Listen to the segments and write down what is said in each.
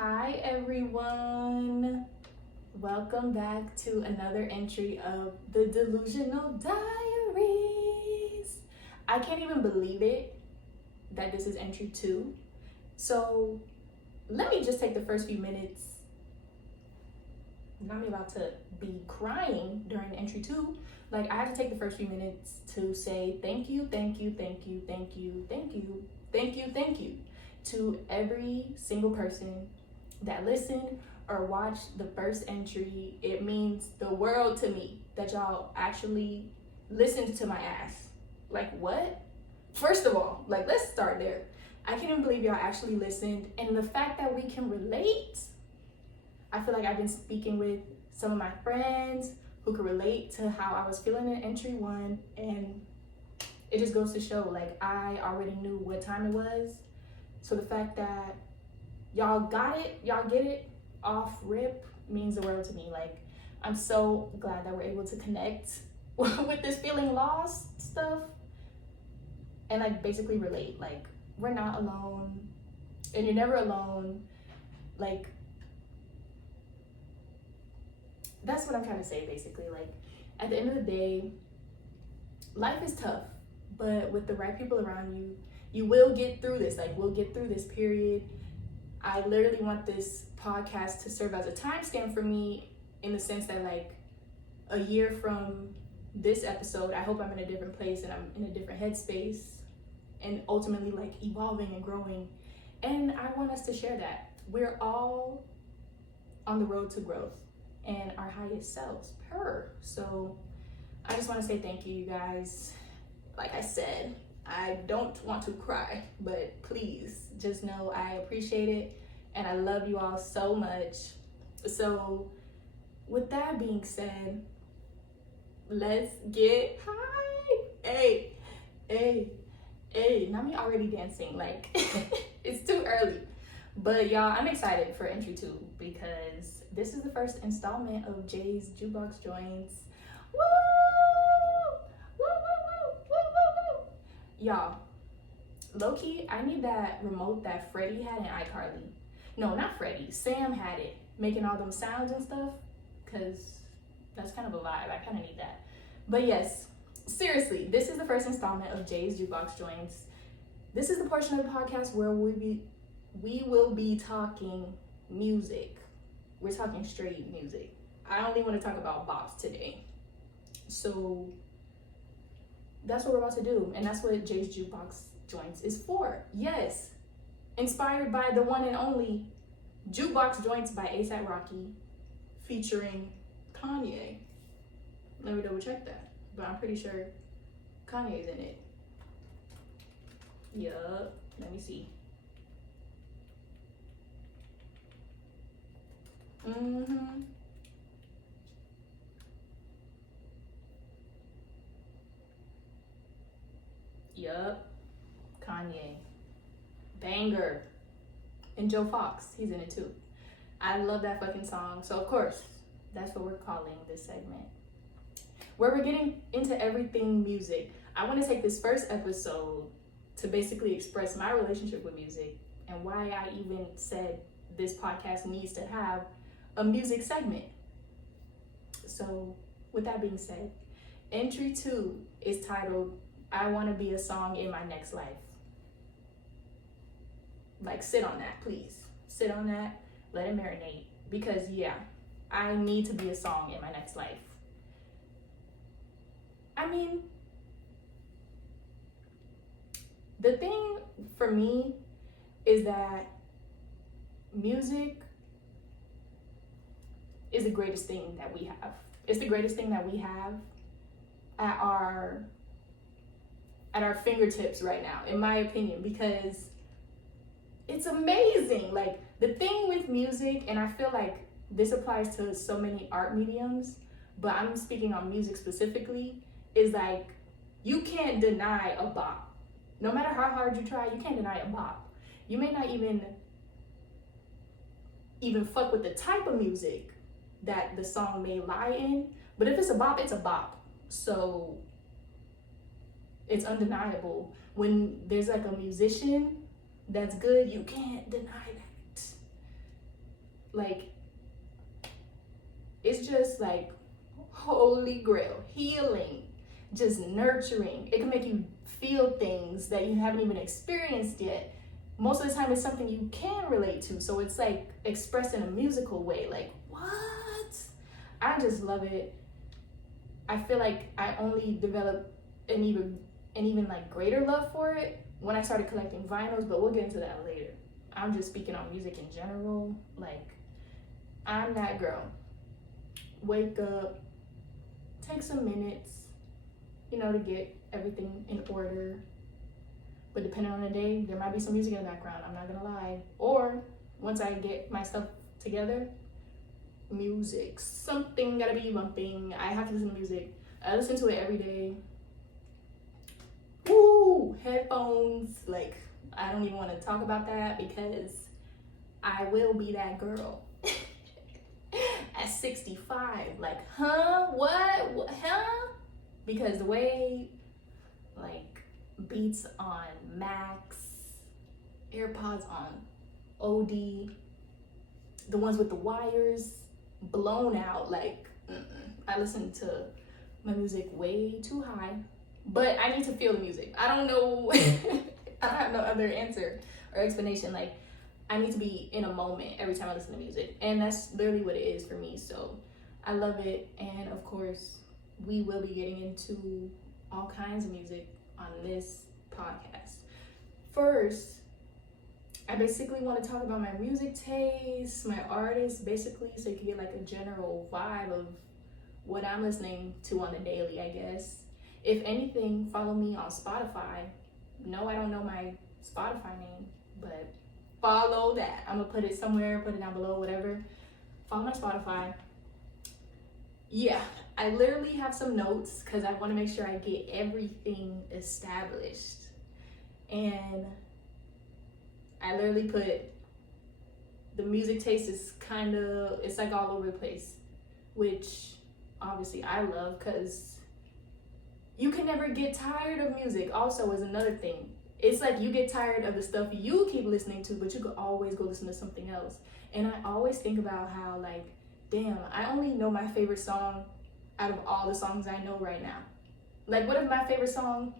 Hi everyone, welcome back to another entry of the Delusional Diaries. I can't even believe it that this is entry 2. So let me just take the first few minutes. I'm about to be crying during entry 2. Like, I had to take the first few minutes to say thank you to every single person that listened or watched the first entry. It means the world to me that y'all actually listened to my ass. Like, what? First of all, like, let's start there. I can't even believe y'all actually listened, and the fact that we can relate. I feel like I've been speaking with some of my friends who could relate to how I was feeling in entry 1, and it just goes to show, like, I already knew what time it was. So the fact that y'all got it, y'all get it off rip means the world to me. Like, I'm so glad that we're able to connect with this feeling lost stuff and like basically relate. Like, we're not alone and you're never alone. Like, that's what I'm trying to say basically. Like, at the end of the day, life is tough, but with the right people around you, you will get through this. Like, we'll get through this period. I literally want this podcast to serve as a timestamp for me, in the sense that, like, a year from this episode, I hope I'm in a different place and I'm in a different headspace and ultimately, like, evolving and growing. And I want us to share that. We're all on the road to growth and our highest selves. So I just want to say thank you, you guys. Like I said, I don't want to cry, but please just know I appreciate it and I love you all so much. So with that being said, let's get high. Now me already dancing. Like, it's too early. But y'all, I'm excited for entry 2 because this is the first installment of Jay's Juxebox Jointz. Woo! Y'all, low-key, I need that remote that Freddie had in iCarly. No, not Freddie. Sam had it, making all them sounds and stuff, because that's kind of a vibe. I kind of need that. But yes, seriously, this is the first installment of Jay's Juxebox Jointz. This is the portion of the podcast where we will be talking music. We're talking straight music. I only want to talk about bops today. So that's what we're about to do, and that's what Jay's Juxebox Jointz is for. Yes, inspired by the one and only Juxebox Jointz by A$AP Rocky, featuring Kanye. Let me double check that, but I'm pretty sure Kanye's in it. Yup, let me see. Yup, Kanye. Banger. And Joe Fox, he's in it too. I love that fucking song. So of course, that's what we're calling this segment, where we're getting into everything music. I want to take this first episode to basically express my relationship with music and why I even said this podcast needs to have a music segment. So with that being said, entry 2 is titled I Want to Be a Song in My Next Life. Like, sit on that, please. Sit on that, let it marinate. Because yeah, I need to be a song in my next life. I mean, the thing for me is that music is the greatest thing that we have. It's the greatest thing that we have at our fingertips right now, in my opinion, because it's amazing. Like, the thing with music, and I feel like this applies to so many art mediums, but I'm speaking on music specifically, is like, you can't deny a bop. No matter how hard you try, you can't deny a bop. You may not even fuck with the type of music that the song may lie in, but if it's a bop, it's a bop. So it's undeniable. When there's like a musician that's good, you can't deny that. Like, it's just like holy grail, healing, just nurturing. It can make you feel things that you haven't even experienced yet. Most of the time it's something you can relate to, so it's like expressed in a musical way. Like, what? I just love it. I feel like I only developed an even like greater love for it when I started collecting vinyls, but we'll get into that later. I'm just speaking on music in general. Like, I'm that girl. Wake up, take some minutes, to get everything in order. But depending on the day, there might be some music in the background, I'm not gonna lie. Or once I get my stuff together, music, something gotta be bumping. I have to listen to music. I listen to it every day. Ooh, headphones. Like, I don't even want to talk about that because I will be that girl at 65. Like, what, huh? Because the way, like, beats on Max, AirPods on OD, the ones with the wires blown out, like, I listen to my music way too high, but I need to feel the music. I don't know. I have no other answer or explanation. Like, I need to be in a moment every time I listen to music, and that's literally what it is for me. So I love it, and of course we will be getting into all kinds of music on this podcast. First, I basically want to talk about my music taste, my artists, basically, so you can get like a general vibe of what I'm listening to on the daily, I guess. If anything, follow me on Spotify. No, I don't know my Spotify name, but follow that. I'm gonna put it somewhere, put it down below, whatever. Follow my Spotify. Yeah, I literally have some notes because I want to make sure I get everything established. And I literally put the music taste is it's like all over the place, which obviously I love because you can never get tired of music. Also, is another thing. It's like you get tired of the stuff you keep listening to, but you could always go listen to something else. And I always think about how, like, damn, I only know my favorite song out of all the songs I know right now. Like, what if my favorite song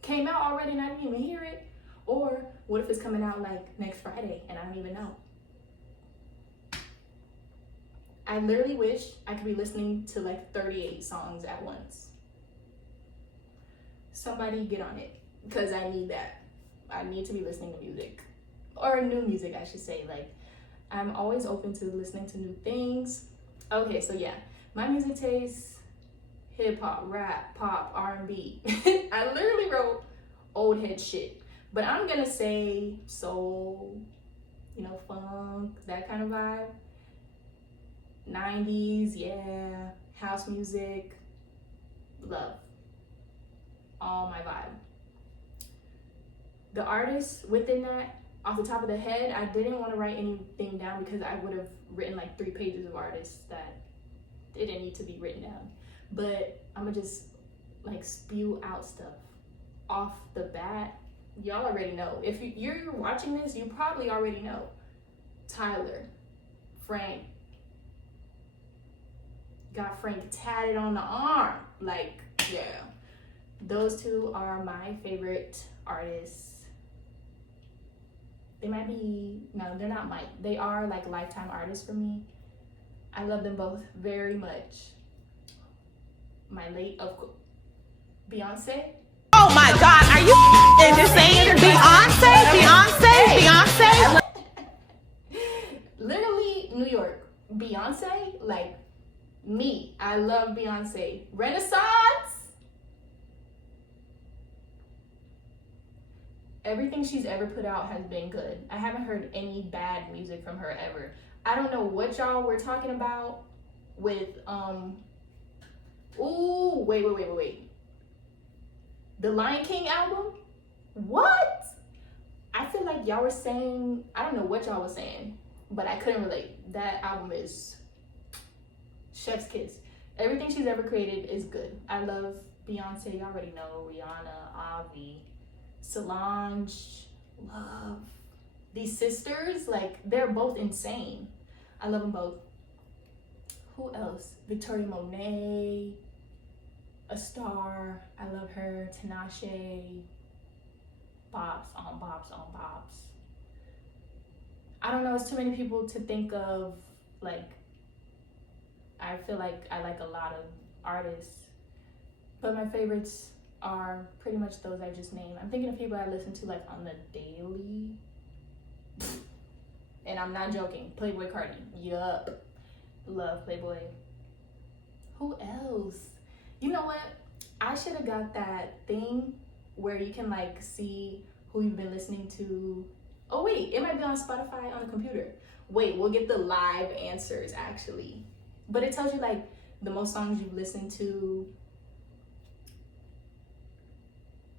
came out already and I didn't even hear it? Or what if it's coming out like next Friday and I don't even know? I literally wish I could be listening to like 38 songs at once. Somebody get on it, because I need that. I need to be listening to music, or new music, I should say. Like, I'm always open to listening to new things. Okay, so yeah, my music taste: hip hop, rap, pop, R&B. I literally wrote old head shit, but I'm gonna say soul, funk, that kind of vibe. 90s, yeah, house music, love, all my vibe. The artists within that, off the top of the head, I didn't want to write anything down because I would have written like 3 pages of artists that didn't need to be written down. But I'm gonna just like spew out stuff off the bat. Y'all already know. If you're watching this, you probably already know. Tyler, Frank. Got Frank tatted on the arm. Like, yeah. Those 2 are my favorite artists. They might be, no, they're not they are like lifetime artists for me. I love them both very much. My late, Beyonce. Oh my God, are you insane? Beyonce? Literally, New York. Beyonce, like me. I love Beyonce. Renaissance. Everything she's ever put out has been good. I haven't heard any bad music from her ever. I don't know what y'all were talking about with, ooh, wait. The Lion King album? What? I feel like y'all were saying, I don't know what y'all was saying, but I couldn't relate. That album is chef's kiss. Everything she's ever created is good. I love Beyonce, you already know, Rihanna, Avi, Solange, love. These sisters, like, they're both insane. I love them both. Who else? Victoria Monet, A Star, I love her. Tinashe, bops on bops on bops. I don't know, it's too many people to think of. Like, I feel like I like a lot of artists, but my favorites are pretty much those I just named. I'm thinking of people I listen to like on the daily, and I'm not joking. Playboy Cardi, yup, love Playboy. Who else? You know what? I should have got that thing where you can like see who you've been listening to. Oh wait, it might be on Spotify on the computer. Wait, we'll get the live answers actually. But it tells you like the most songs you've listened to,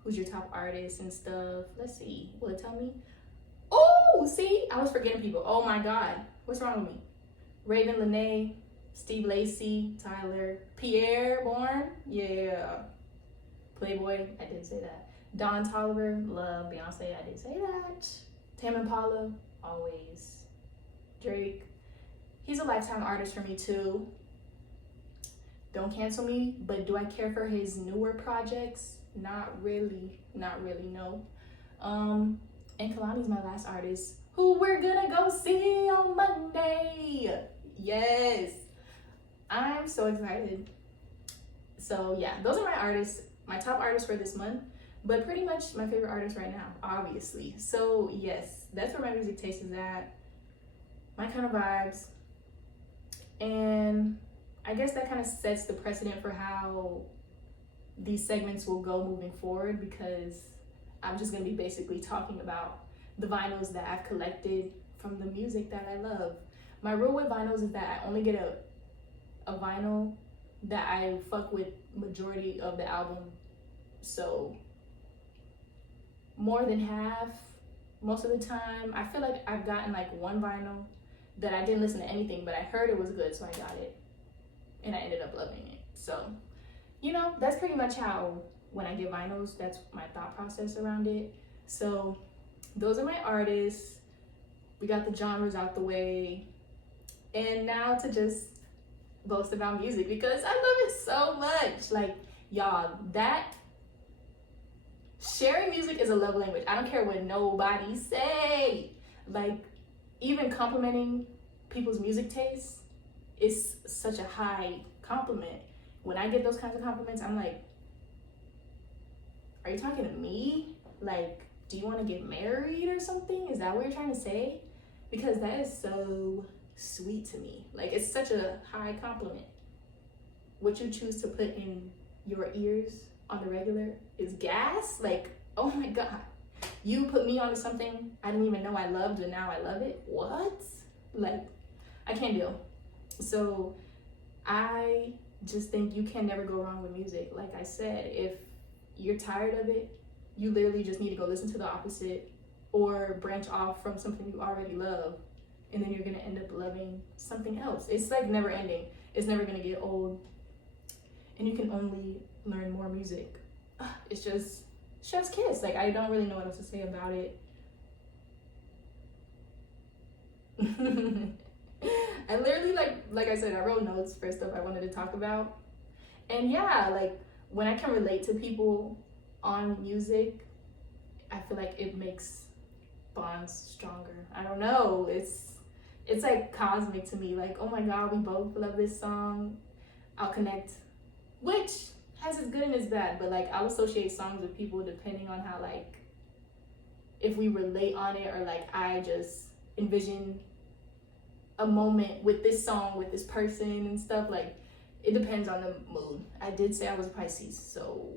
who's your top artist and stuff. Let's see, will it tell me? Oh, see, I was forgetting people. Oh my God, what's wrong with me? Raven Lene, Steve Lacy, Tyler, Pierre Bourne, yeah. Playboy, I did say that. Don Toliver, love. Beyonce, I did say that. Tame Impala, always. Drake, he's a lifetime artist for me too. Don't cancel me, but do I care for his newer projects? Not really, no. And Kalani's my last artist, who we're gonna go see on Monday. Yes, I'm so excited. So yeah, those are my artists, my top artists for this month, but pretty much my favorite artists right now, obviously. So yes, that's where my music taste is at, my kind of vibes. And I guess that kind of sets the precedent for how these segments will go moving forward, because I'm just gonna be basically talking about the vinyls that I've collected from the music that I love. My rule with vinyls is that I only get a vinyl that I fuck with majority of the album. So more than half, most of the time, I feel like I've gotten like one vinyl that I didn't listen to anything, but I heard it was good, so I got it. And I ended up loving it. So, you know, that's pretty much how, when I get vinyls, that's my thought process around it. So those are my artists. We got the genres out the way. And now to just boast about music, because I love it so much. Like, y'all, that sharing music is a love language. I don't care what nobody say. Like, even complimenting people's music tastes is such a high compliment. When I get those kinds of compliments, I'm like, are you talking to me? Like, do you want to get married or something? Is that what you're trying to say? Because that is so sweet to me. Like, it's such a high compliment. What you choose to put in your ears on the regular is gas. Like, oh my God, you put me onto something I didn't even know I loved, and now I love it. What? Like, I can't deal. So I just think you can never go wrong with music. Like I said, if you're tired of it, you literally just need to go listen to the opposite or branch off from something you already love, and then you're gonna end up loving something else. It's like never ending. It's never gonna get old, and you can only learn more music. It's just chef's kiss. Like, I don't really know what else to say about it. I literally, like I said, I wrote notes for stuff I wanted to talk about. And yeah, like, when I can relate to people on music, I feel like it makes bonds stronger. I don't know, it's like cosmic to me. Like, oh my God, we both love this song. I'll connect, which has its good and its bad, but like, I'll associate songs with people depending on how, like, if we relate on it, or like I just envision a moment with this song, with this person and stuff. Like, it depends on the mood. I did say I was a Pisces, so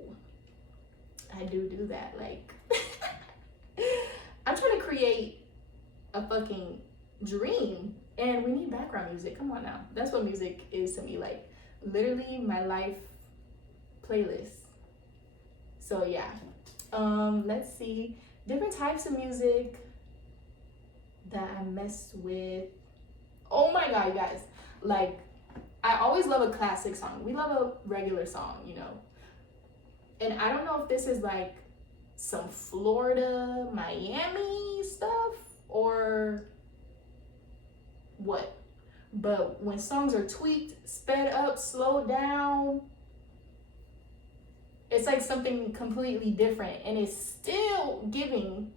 I do that. Like, I'm trying to create a fucking dream, and we need background music. Come on now. That's what music is to me. Like, literally my life playlist. So yeah, let's see, different types of music that I mess with. Oh my God, you guys, like, I always love a classic song. We love a regular song, you know. And I don't know if this is like some Florida, Miami stuff or what, But when songs are tweaked, sped up, slowed down, it's like something completely different, and it's still giving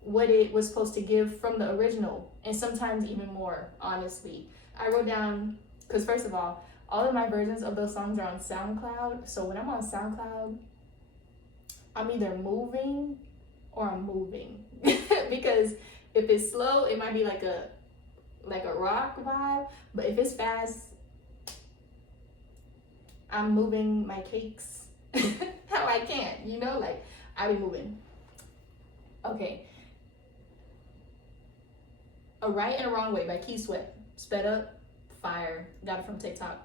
what it was supposed to give from the original, and sometimes even more, honestly. I wrote down, because first of all of my versions of those songs are on SoundCloud. So when I'm on SoundCloud, I'm either moving or I'm moving. Because if it's slow, it might be like a rock vibe, but if it's fast, I'm moving my cakes how I can, you know, like I be moving. Okay. A Right and a Wrong Way by Key Sweat. Sped up, fire. Got it from TikTok.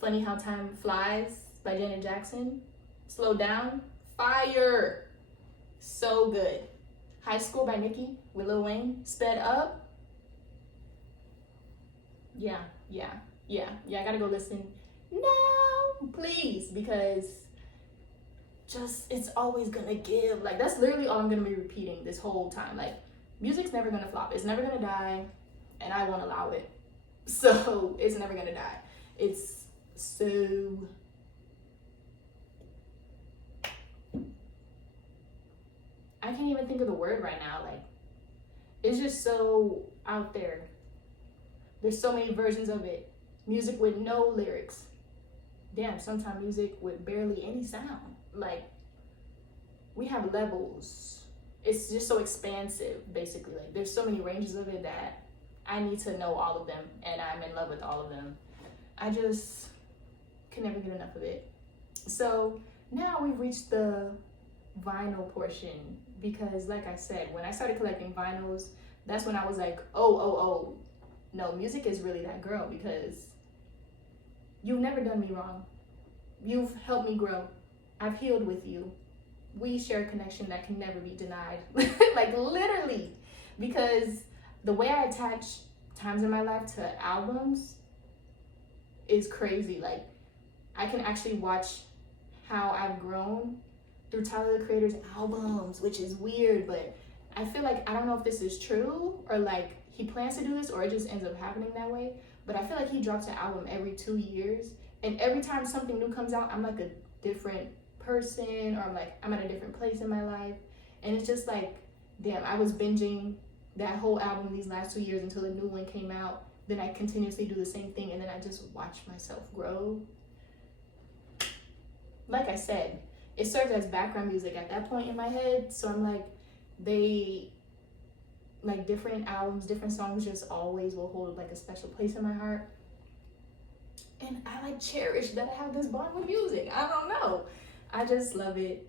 Funny How Time Flies by Janet Jackson. Slow down, fire. So good. High School by Nicki with Lil Wayne. Sped up. Yeah, I gotta go listen now, please, because just, it's always gonna give. Like, that's literally all I'm gonna be repeating this whole time. Like, music's never gonna flop. It's never gonna die, and I won't allow it. So, it's never gonna die. It's so... I can't even think of the word right now. Like, it's just so out there. There's so many versions of it. Music with no lyrics. Damn, sometimes music with barely any sound. Like, we have levels. It's just so expansive, basically. Like, there's so many ranges of it that I need to know all of them, and I'm in love with all of them. I just can never get enough of it. So now we've reached the vinyl portion, because like I said, when I started collecting vinyls, that's when I was like, oh, no, music is really that girl, because you've never done me wrong. You've helped me grow. I've healed with you. We share a connection that can never be denied. Like, literally, because the way I attach times in my life to albums is crazy. Like, I can actually watch how I've grown through Tyler the Creator's albums, which is weird, but I feel like, I don't know if this is true, or like he plans to do this, or it just ends up happening that way, but I feel like he drops an album every 2 years, and every time something new comes out, I'm like a different person, or I'm at a different place in my life, and it's just like, damn, I was binging that whole album these last 2 years until a new one came out, then I continuously do the same thing, and then I just watch myself grow. Like I said, it serves as background music at that point in my head, so I'm like, like, different albums, different songs just always will hold like a special place in my heart. And I like cherish that I have this bond with music. I don't know. I just love it.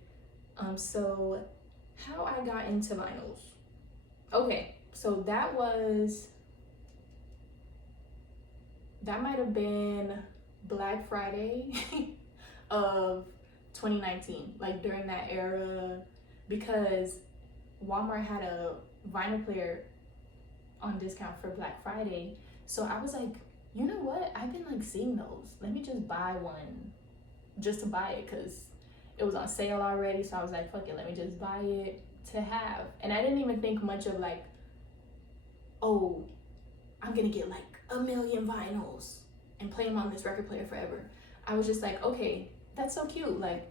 So how I got into vinyls. Okay, so that might have been Black Friday of 2019, like during that era, because Walmart had a vinyl player on discount for Black Friday. So I was like, you know what? I've been like seeing those. Let me just buy one just to buy it, because it was on sale already. So I was like, fuck it, let me just buy it to have. And I didn't even think much of like, oh, I'm gonna get like 1 million vinyls and play them on this record player forever. I was just like, okay, that's so cute. Like,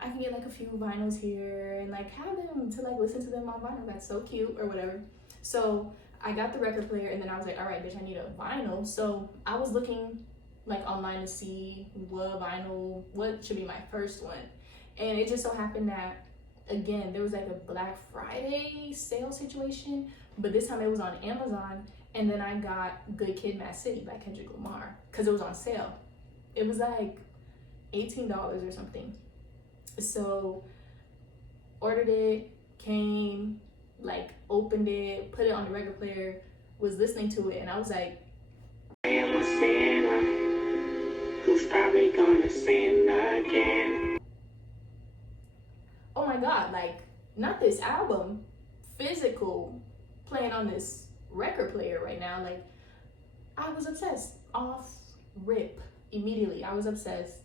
I can get like a few vinyls here and like have them to like listen to them on vinyl. That's so cute, or whatever. So I got the record player, and then I was like, all right, bitch, I need a vinyl. So I was looking like online to see what should be my first one. And it just so happened that, again, there was like a Black Friday sale situation, but this time it was on Amazon. And then I got Good Kid, Mad City by Kendrick Lamar, because it was on sale. It was like $18 or something. So ordered it, came, like opened it, put it on the record player, was listening to it, and I was like, I am a sinner who's probably gonna sin again. Oh my god, like, not this album, physical, playing on this record player right now. Like, I was obsessed off rip immediately. I was obsessed.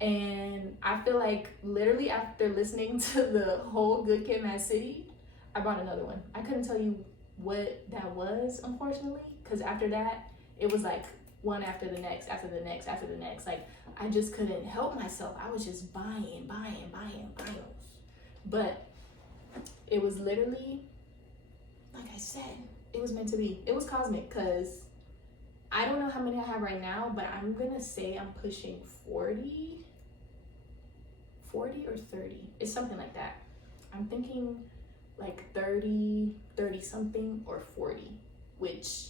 And I feel like literally after listening to the whole Good Kid, Mad City, I bought another one. I couldn't tell you what that was, unfortunately, because after that, it was like one after the next, after the next, after the next. Like, I just couldn't help myself. I was just buying. But it was literally, like I said, it was meant to be. It was cosmic, because I don't know how many I have right now, but I'm gonna say I'm pushing 40 or 30. It's something like that. I'm thinking like 30 something or 40, which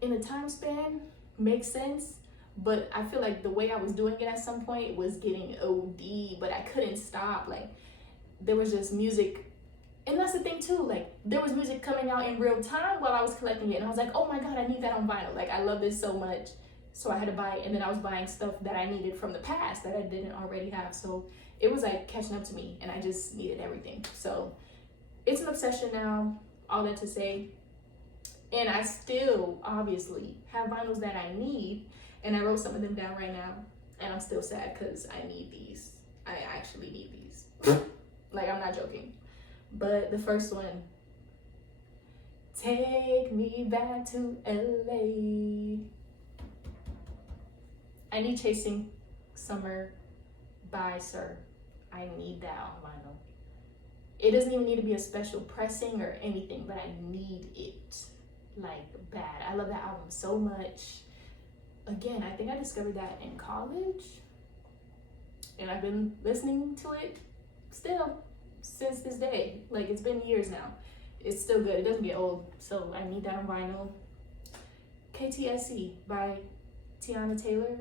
in a time span makes sense, but I feel like the way I was doing it at some point was getting OD, but I couldn't stop. Like, there was just music, and that's the thing too, like, there was music coming out in real time while I was collecting it, and I was like, oh my god, I need that on vinyl. Like, I love this so much, so I had to buy it. And then I was buying stuff that I needed from the past that I didn't already have, so it was like catching up to me, and I just needed everything. So it's an obsession now, all that to say. And I still obviously have vinyls that I need, and I wrote some of them down right now, and I'm still sad because I need these. I actually need these. Like, I'm not joking. But the first one, Take Me Back to LA. I need Chasing Summer by Sir. I need that on vinyl. It doesn't even need to be a special pressing or anything, but I need it, like, bad. I love that album so much. Again, I think I discovered that in college, and I've been listening to it still since this day. Like, it's been years now. It's still good. It doesn't get old, so I need that on vinyl. KTSE by Tiana Taylor.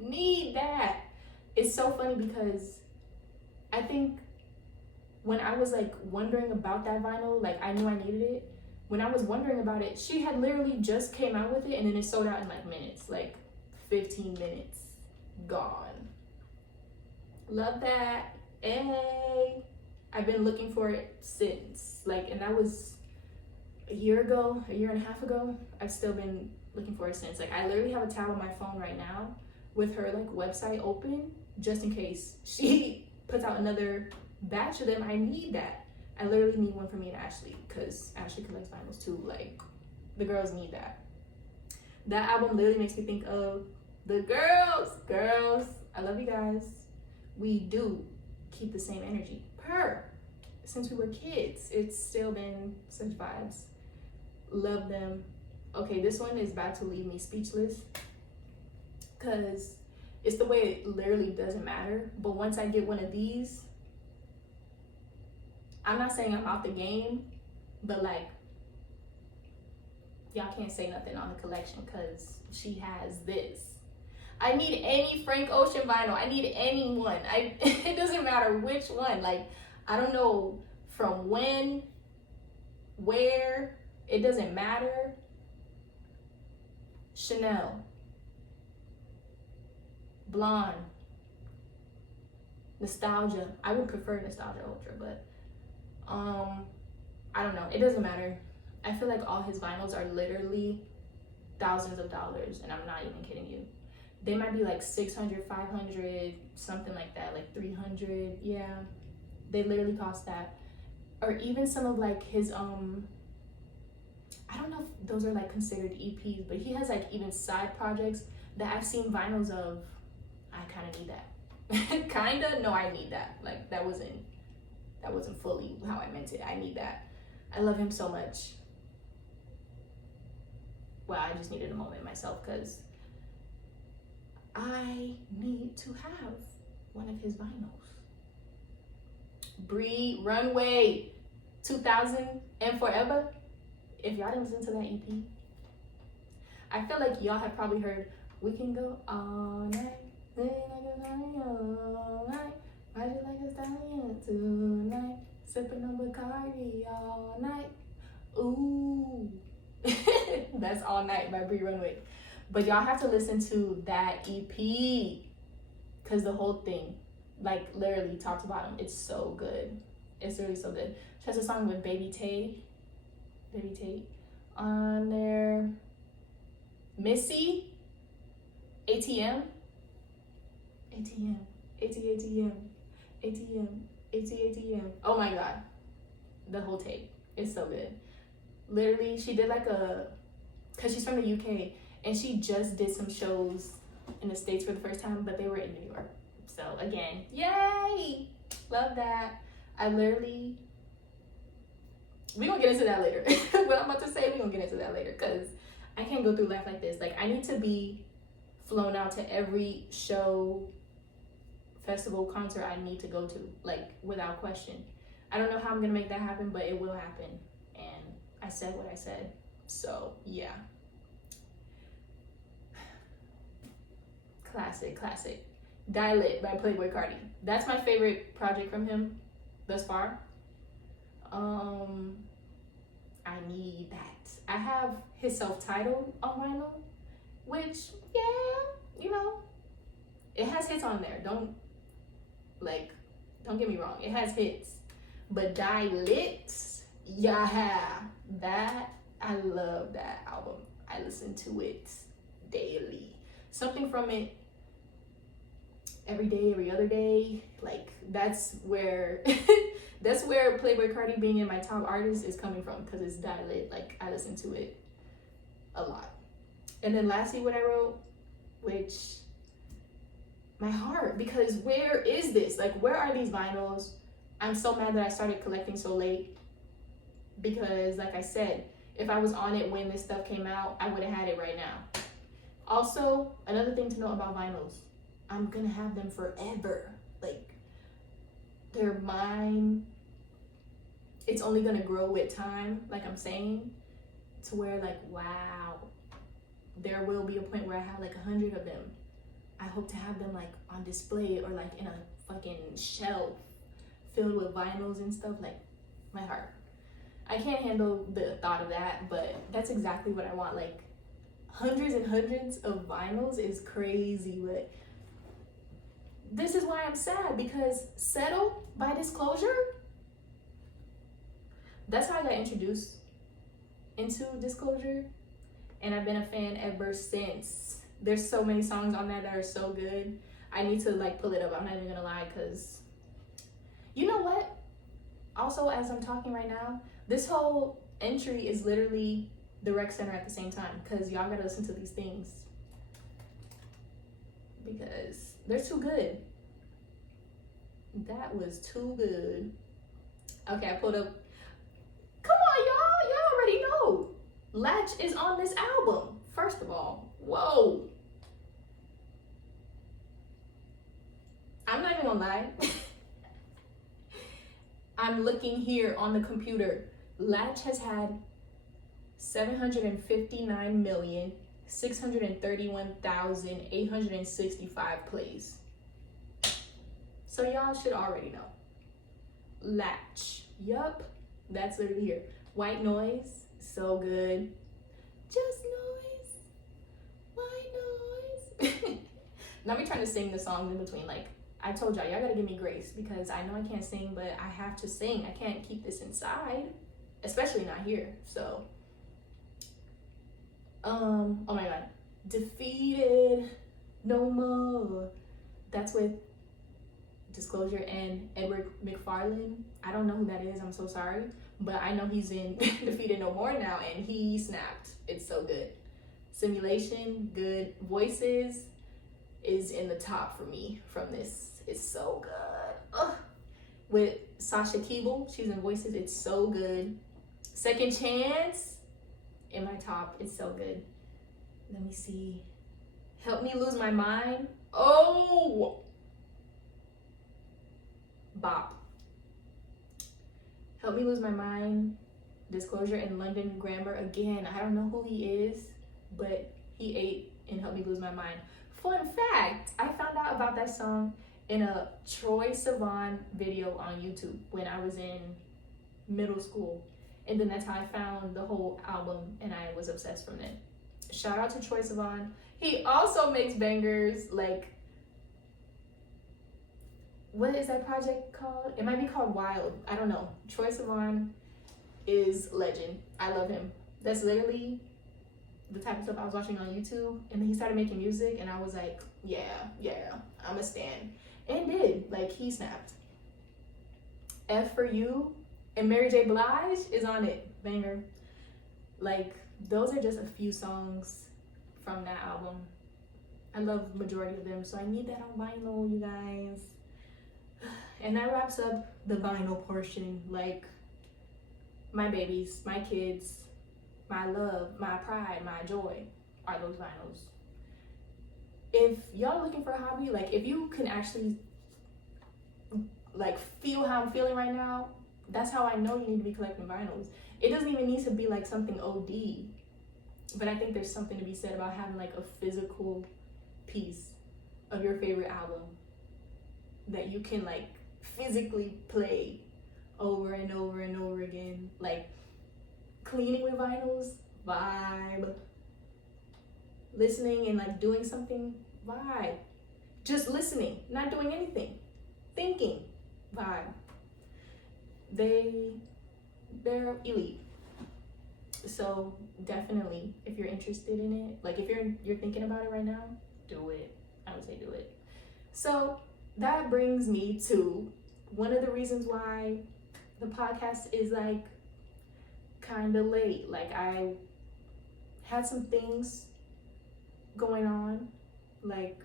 Need that. It's so funny because I think when I was like wondering about that vinyl, like, I knew I needed it. When I was wondering about it, she had literally just came out with it, and then it sold out in like minutes, like 15 minutes, gone. Love that. Hey, I've been looking for it since, like, and that was a year ago, a year and a half ago. I've still been looking for it since. Like, I literally have a tab on my phone right now with her like website open, just in case she puts out another batch of them. I need that. I literally need one for me and Ashley, because Ashley collects vinyls too. Like, the girls need that. That album literally makes me think of the girls. Girls, I love you guys. We do keep the same energy. Since we were kids, it's still been such vibes. Love them. Okay, this one is about to leave me speechless, because it's the way it literally doesn't matter. But once I get one of these, I'm not saying I'm out the game, but like, y'all can't say nothing on the collection because she has this. I need any Frank Ocean vinyl. I need any one. It doesn't matter which one. Like, I don't know from when, where, it doesn't matter. Chanel, Blonde, Nostalgia. I would prefer Nostalgia Ultra, but I don't know. It doesn't matter. I feel like all his vinyls are literally thousands of dollars, and I'm not even kidding you. They might be like 600, 500, something like that, like 300. Yeah, they literally cost that. Or even some of like his I don't know if those are like considered EPs, but he has like even side projects that I've seen vinyls of. I kind of need that. Kinda? No, I need that. Like, that wasn't fully how I meant it. I need that. I love him so much. Well, I just needed a moment myself, because I need to have one of his vinyls. Bree, Runway, 2000 and Forever. If y'all didn't listen to that EP, I feel like y'all have probably heard We Can Go All Night, all night, ride it like a stallion tonight, sipping on Bacardi all night. Ooh. That's All Night by Bree Runway. But y'all have to listen to that EP, because the whole thing, like, literally top to bottom, it's so good. It's really so good. She has a song with Baby Tate on there. Missy, ATM. Oh my god. the whole tape. It's so good. Literally, she did like because she's from the UK, and she just did some shows in the States for the first time, but they were in New York. So again, yay! Love that. We're gonna get into that later. What I'm about to say, we're gonna get into that later, because I can't go through life like this. Like, I need to be flown out to every show, festival, concert I need to go to, like, without question. I don't know how I'm gonna make that happen, but it will happen. And I said what I said. So yeah. Classic. Die Lit by Playboi Carti. That's my favorite project from him thus far. I need that. I have his self-titled on vinyl, which, yeah, you know, it has hits on there. Don't get me wrong, it has hits. But Die Lit, yeah, that, I love that album. I listen to it daily. Something from it every day, every other day. Like, that's where that's where Playboi Carti being in my top artists is coming from, because it's Die Lit. Like, I listen to it a lot. And then lastly, what I wrote, which, my heart, because where is this? Like, where are these vinyls? I'm so mad that I started collecting so late, because like I said, if I was on it when this stuff came out, I would have had it right now. Also, another thing to know about vinyls, I'm gonna have them forever. Like, they're mine. It's only gonna grow with time, like I'm saying, to where, like, wow, there will be a point where I have like 100 of them. I hope to have them like on display, or like in a fucking shelf filled with vinyls and stuff. Like, my heart. I can't handle the thought of that, but that's exactly what I want. Like, hundreds and hundreds of vinyls is crazy, but this is why I'm sad, because Settle by Disclosure, that's how I got introduced into Disclosure, and I've been a fan ever since. There's so many songs on that are so good. I need to like pull it up, I'm not even gonna lie, because you know what? Also, as I'm talking right now, this whole entry is literally the rec center at the same time, because y'all gotta listen to these things, because they're too good. That was too good. Okay, I pulled up. Come on, y'all already know Latch is on this album. First of all, whoa, I'm not even gonna lie. I'm looking here on the computer. Latch has had 759,631,865 plays. So y'all should already know. Latch. Yup. That's literally here. White Noise. So good. Just noise. White noise. Now me trying to sing the songs in between. Like, I told y'all gotta give me grace, because I know I can't sing, but I have to sing. I can't keep this inside, especially not here. So, oh my God, Defeated No More. That's with Disclosure and Edward McFarlane. I don't know who that is, I'm so sorry, but I know he's in Defeated No More now, and he snapped. It's so good. Simulation, good. Voices is in the top for me from this. It's so good. Ugh. With Sasha Keeble, she's in Voices. It's so good. Second Chance in my top. It's so good. Let me see. Help Me Lose My Mind. Oh, bop. Help Me Lose My Mind. Disclosure and London Grammar. Again, I don't know who he is, but he ate in Help Me Lose My Mind. Fun fact, I found out about that song in a Troye Sivan video on YouTube when I was in middle school. And then that's how I found the whole album, and I was obsessed from then. Shout out to Troye Sivan. He also makes bangers like, what is that project called? It might be called Wild. I don't know. Troye Sivan is legend. I love him. That's literally the type of stuff I was watching on YouTube, and then he started making music, and I was like, yeah, I'm a stan. And did. Like, he snapped. F for You And Mary J. Blige is on it. Banger. Like, those are just a few songs from that album. I love majority of them, so I need that on vinyl, you guys. And that wraps up the vinyl portion. Like, my babies, my kids, my love, my pride, my joy are those vinyls. If y'all looking for a hobby, like, if you can actually like feel how I'm feeling right now, that's how I know you need to be collecting vinyls. It doesn't even need to be like something OD, but I think there's something to be said about having like a physical piece of your favorite album that you can like physically play over and over and over again. Like, cleaning with vinyls, vibe. Listening and like doing something, vibe. Just listening, not doing anything, thinking, vibe. They're elite. So definitely, if you're interested in it, like if you're thinking about it right now, do it. I would say do it. So that brings me to one of the reasons why the podcast is like kind of late. Like, I had some things going on, like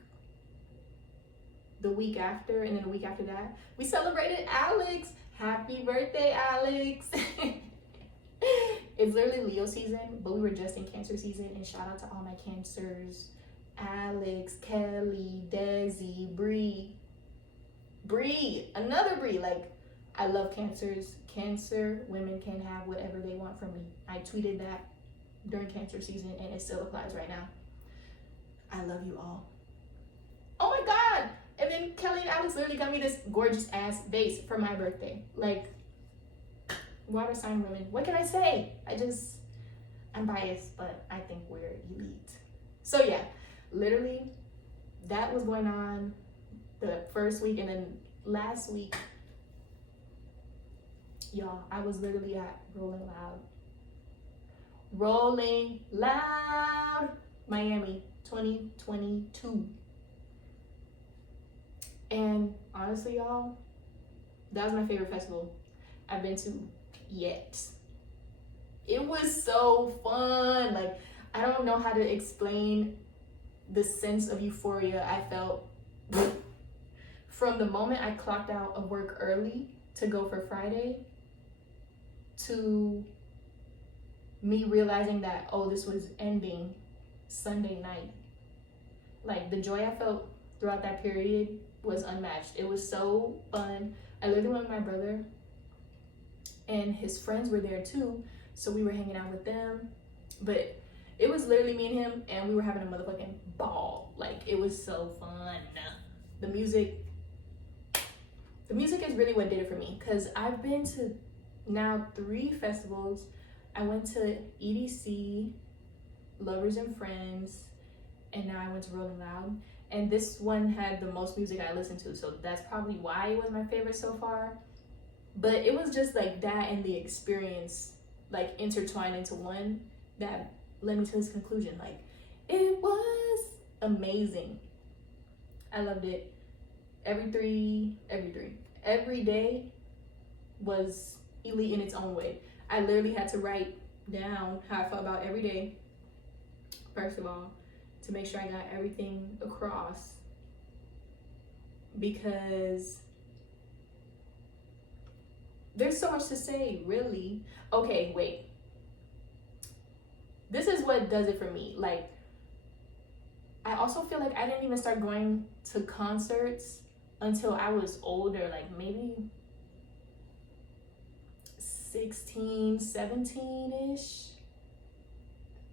the week after, and then the week after that, we celebrated Alex. Happy birthday, Alex. It's literally Leo season, but we were just in Cancer season, and shout out to all my Cancers. Alex, Kelly, Desi, Bree, another Bree. Like, I love Cancers. Cancer women can have whatever they want from me. I tweeted that during Cancer season, and it still applies right now. I love you all. Oh my God. And then Kelly and Alex literally got me this gorgeous ass vase for my birthday. Like, water sign women. What can I say? I'm biased, but I think we're elite. So yeah, literally that was going on the first week, and then last week, y'all, I was literally at Rolling Loud, Miami 2022. And honestly, y'all, that was my favorite festival I've been to yet. It was so fun. Like, I don't know how to explain the sense of euphoria I felt from the moment I clocked out of work early to go for Friday to me realizing that, oh, this was ending Sunday night. Like, the joy I felt throughout that period was unmatched. It was so fun. I literally went with my brother, and his friends were there too, so we were hanging out with them. But it was literally me and him, and we were having a motherfucking ball. Like, it was so fun. The music is really what did it for me, because I've been to now 3 festivals. I went to EDC, Lovers and Friends, and now I went to Rolling Loud. And this one had the most music I listened to, so that's probably why it was my favorite so far. But it was just like that and the experience like intertwined into one that led me to this conclusion. Like, it was amazing. I loved it. Every day was elite in its own way. I literally had to write down how I felt about every day, first of all, to make sure I got everything across, because there's so much to say, really. Okay, wait. This is what does it for me. Like, I also feel like I didn't even start going to concerts until I was older, like maybe 16, 17-ish.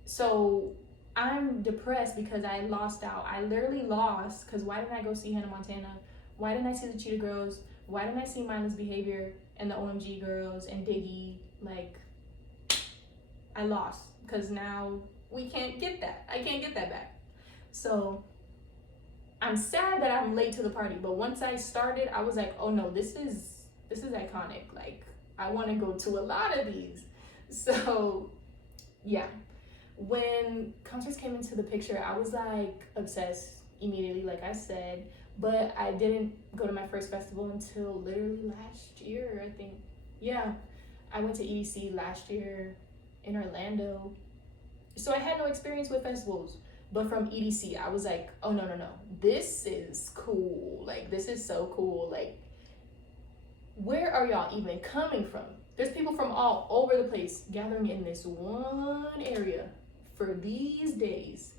So I'm depressed because I lost out. I literally lost, because why didn't I go see Hannah Montana? Why didn't I see the Cheetah Girls? Why didn't I see Mindless Behavior and the OMG Girls and Diggy? Like, I lost, because now we can't get that. I can't get that back. So I'm sad that I'm late to the party, but once I started, I was like, oh no, this is iconic. Like, I want to go to a lot of these. So yeah, when concerts came into the picture, I was like obsessed immediately, like I said, but I didn't go to my first festival until literally last year, I think. Yeah, I went to EDC last year in Orlando. So I had no experience with festivals. But from EDC, I was like, oh, no. This is cool. Like, this is so cool. Like, where are y'all even coming from? There's people from all over the place gathering in this one area for these days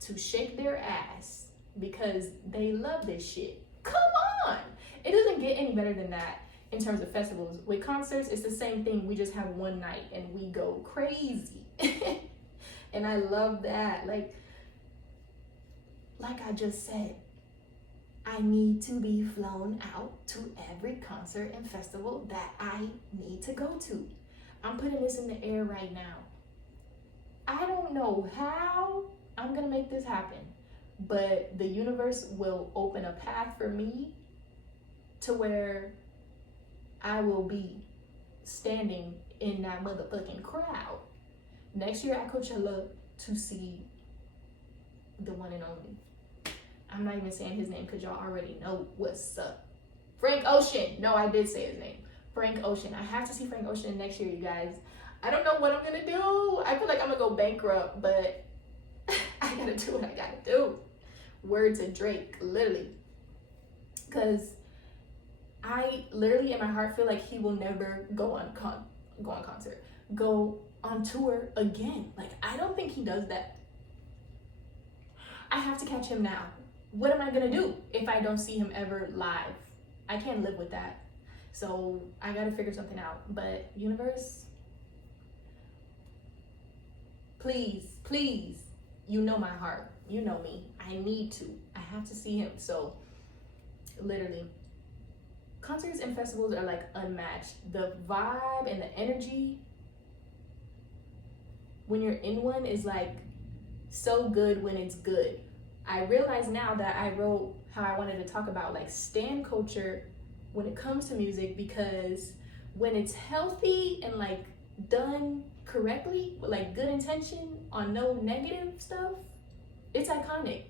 to shake their ass because they love this shit. Come on! It doesn't get any better than that in terms of festivals. With concerts, it's the same thing. We just have one night and we go crazy. And I love that. Like I just said, I need to be flown out to every concert and festival that I need to go to. I'm putting this in the air right now. I don't know how I'm gonna make this happen, but the universe will open a path for me to where I will be standing in that motherfucking crowd next year at Coachella to see the one and only. I'm not even saying his name because y'all already know what's up. Frank Ocean. No, I did say his name. Frank Ocean. I have to see Frank Ocean next year, you guys. I don't know what I'm gonna do. I feel like I'm gonna go bankrupt, but I gotta do what I gotta do. Word to Drake, literally. Because I literally in my heart feel like he will never go on concert, go on tour again. Like, I don't think he does that. I have to catch him now. What am I gonna do if I don't see him ever live? I can't live with that. So I gotta figure something out. But universe, please, you know my heart. You know me. I need to. I have to see him. So literally, concerts and festivals are like unmatched. The vibe and the energy when you're in one is like so good when it's good. I realize now that I wrote how I wanted to talk about like stan culture when it comes to music, because when it's healthy and like done correctly with like good intention on no negative stuff, it's iconic.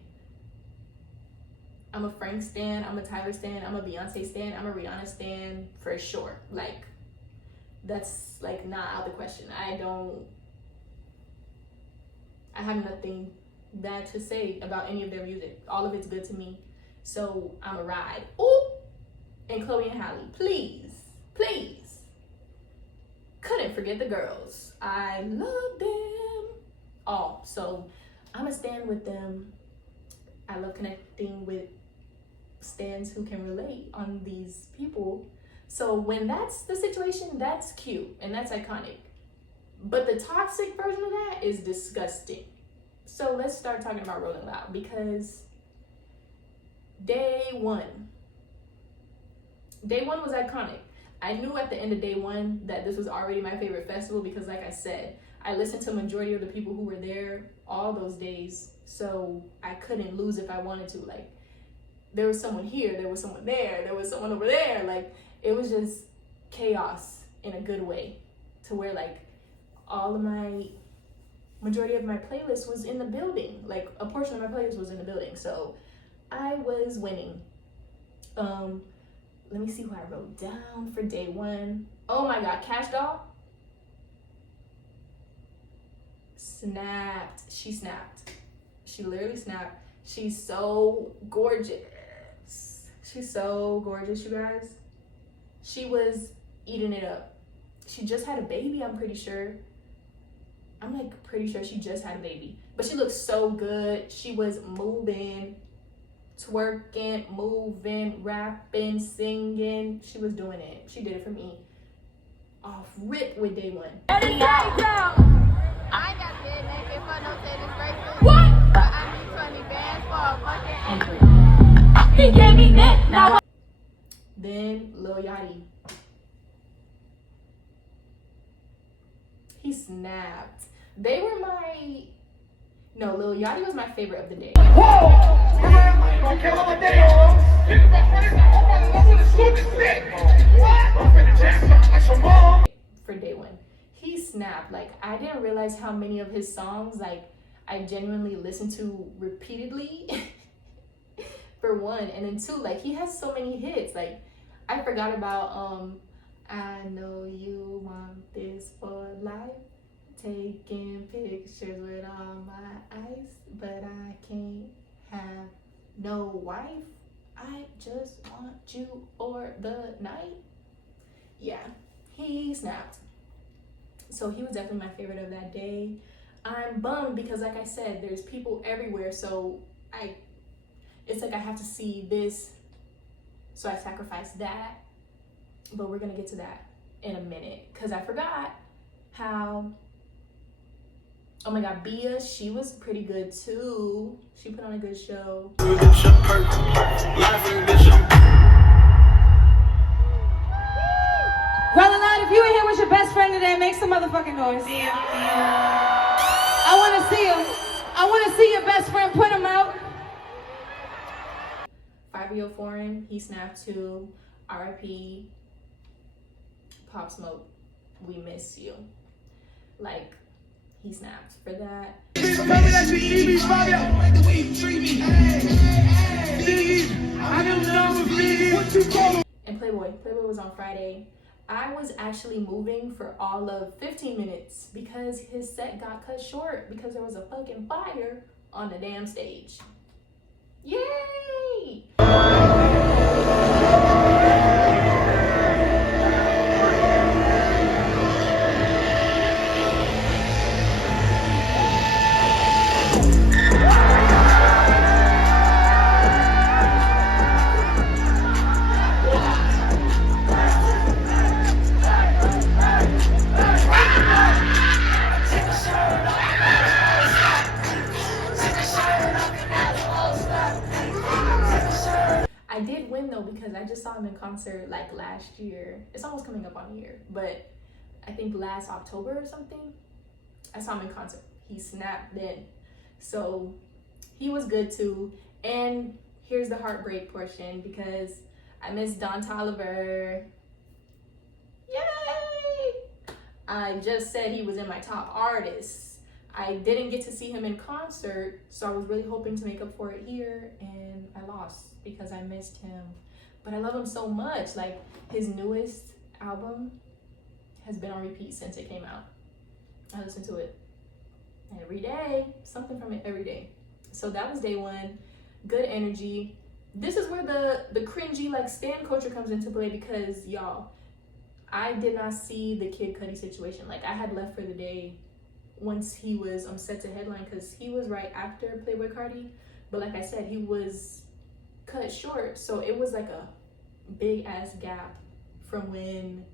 I'm a Frank stan, I'm a Tyler stan, I'm a Beyonce stan, I'm a Rihanna stan for sure. Like, that's like not out of the question. I have nothing bad to say about any of their music. All of it's good to me. So I'm a ride. Ooh! And Chloe and Halle, please. Couldn't forget the girls. I love them all. So I'm a stan with them. I love connecting with stans who can relate on these people. So when that's the situation, that's cute and that's iconic. But the toxic version of that is disgusting. So let's start talking about Rolling Loud, because day one was iconic. I knew at the end of day one that this was already my favorite festival because, like I said, I listened to majority of the people who were there all those days, so I couldn't lose if I wanted to. Like, there was someone here, there was someone there, there was someone over there. Like, it was just chaos in a good way, to where like majority of my playlist was in the building. Like, a portion of my playlist was in the building, so I was winning. Let me see who I wrote down for day one. Oh my God, Cash Doll snapped. She snapped. She literally snapped. She's so gorgeous. She's so gorgeous, you guys. She was eating it up. She just had a baby, I'm pretty sure. I'm like pretty sure she just had a baby. But she looked so good. She was moving, twerking, moving, rapping, singing. She was doing it. She did it for me. Off rip with day one. I ain't got dead naked for no tennis bracelet. What? But I need 20 bands for a fucking ankle. He gave me that. Now. Then Lil Yachty. He snapped. Lil Yachty was my favorite of the day. For day one, he snapped. Like, I didn't realize how many of his songs like I genuinely listened to repeatedly. For one, and then two, like, he has so many hits. Like, I forgot about I know you want live, taking pictures with all my ice, but I can't have no wife. I just want you for the night. Yeah, he snapped. So he was definitely my favorite of that day. I'm bummed because, like I said, there's people everywhere, so it's like I have to see this, so I sacrificed that. But we're gonna get to that in a minute, because I forgot how, oh my god, Bia, she was pretty good too. She put on a good show. Brother Lord, if you in here with your best friend today, make some motherfucking noise. I want to see him. I want to see your best friend. Put him out. 5-year foreign, he snapped too. R.I.P. Pop Smoke, we miss you. Like, he snapped for that. And Playboy was on Friday. I was actually moving for all of 15 minutes because his set got cut short because there was a fucking fire on the damn stage. Yay! I did win though because I just saw him in concert like last year. It's almost coming up on a year, but I think last October or something, I saw him in concert. He snapped then. So he was good too. And here's the heartbreak portion because I miss Don Toliver. Yay! I just said he was in my top artists. I didn't get to see him in concert, so I was really hoping to make up for it here, and I lost because I missed him. But I love him so much. Like, his newest album has been on repeat since it came out. I listen to it every day, something from it every day. So that was day one. Good energy. This is where the cringy like stan culture comes into play because y'all, I did not see the Kid Cudi situation. Like, I had left for the day once he was set to headline because he was right after Playboy Cardi. But like I said, he was cut short, so it was like a big ass gap from when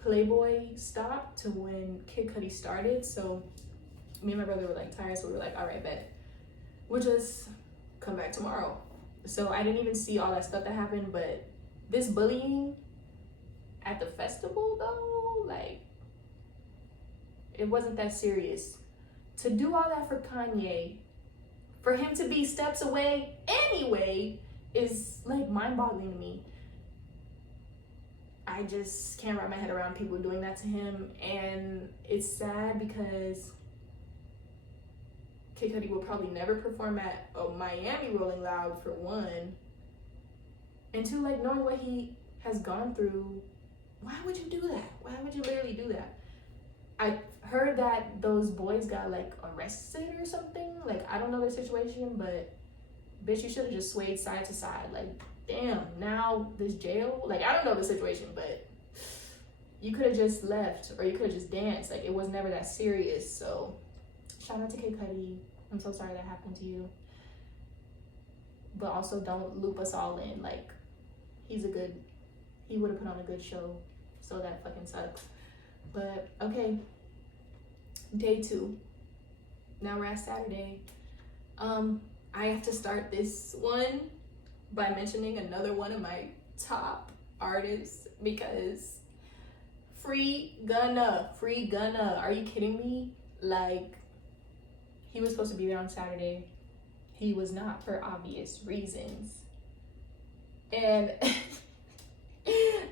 Playboy stopped to when Kid Cudi started. So me and my brother were like tired, so we were like, all right, bet, we'll just come back tomorrow. So I didn't even see all that stuff that happened, but this bullying at the festival though, like, it wasn't that serious. To do all that for Kanye, for him to be steps away anyway, is like mind-boggling to me. I just can't wrap my head around people doing that to him, and it's sad because Kid Cudi will probably never perform at Miami Rolling Loud for one, and two, like, knowing what he has gone through, why would you do that? Why would you literally do that? I heard that those boys got like arrested or something. Like, I don't know their situation, but bitch, you should have just swayed side to side. Like, damn, now this jail. Like, I don't know the situation, but you could have just left or you could have just danced. Like, it was never that serious. So shout out to Kid Cudi. I'm so sorry that happened to you. But also don't loop us all in. Like, he would have put on a good show. So that fucking sucks. But okay, day two. Now we're at Saturday. I have to start this one by mentioning another one of my top artists because Free Gunna. Are you kidding me? Like, he was supposed to be there on Saturday. He was not for obvious reasons. And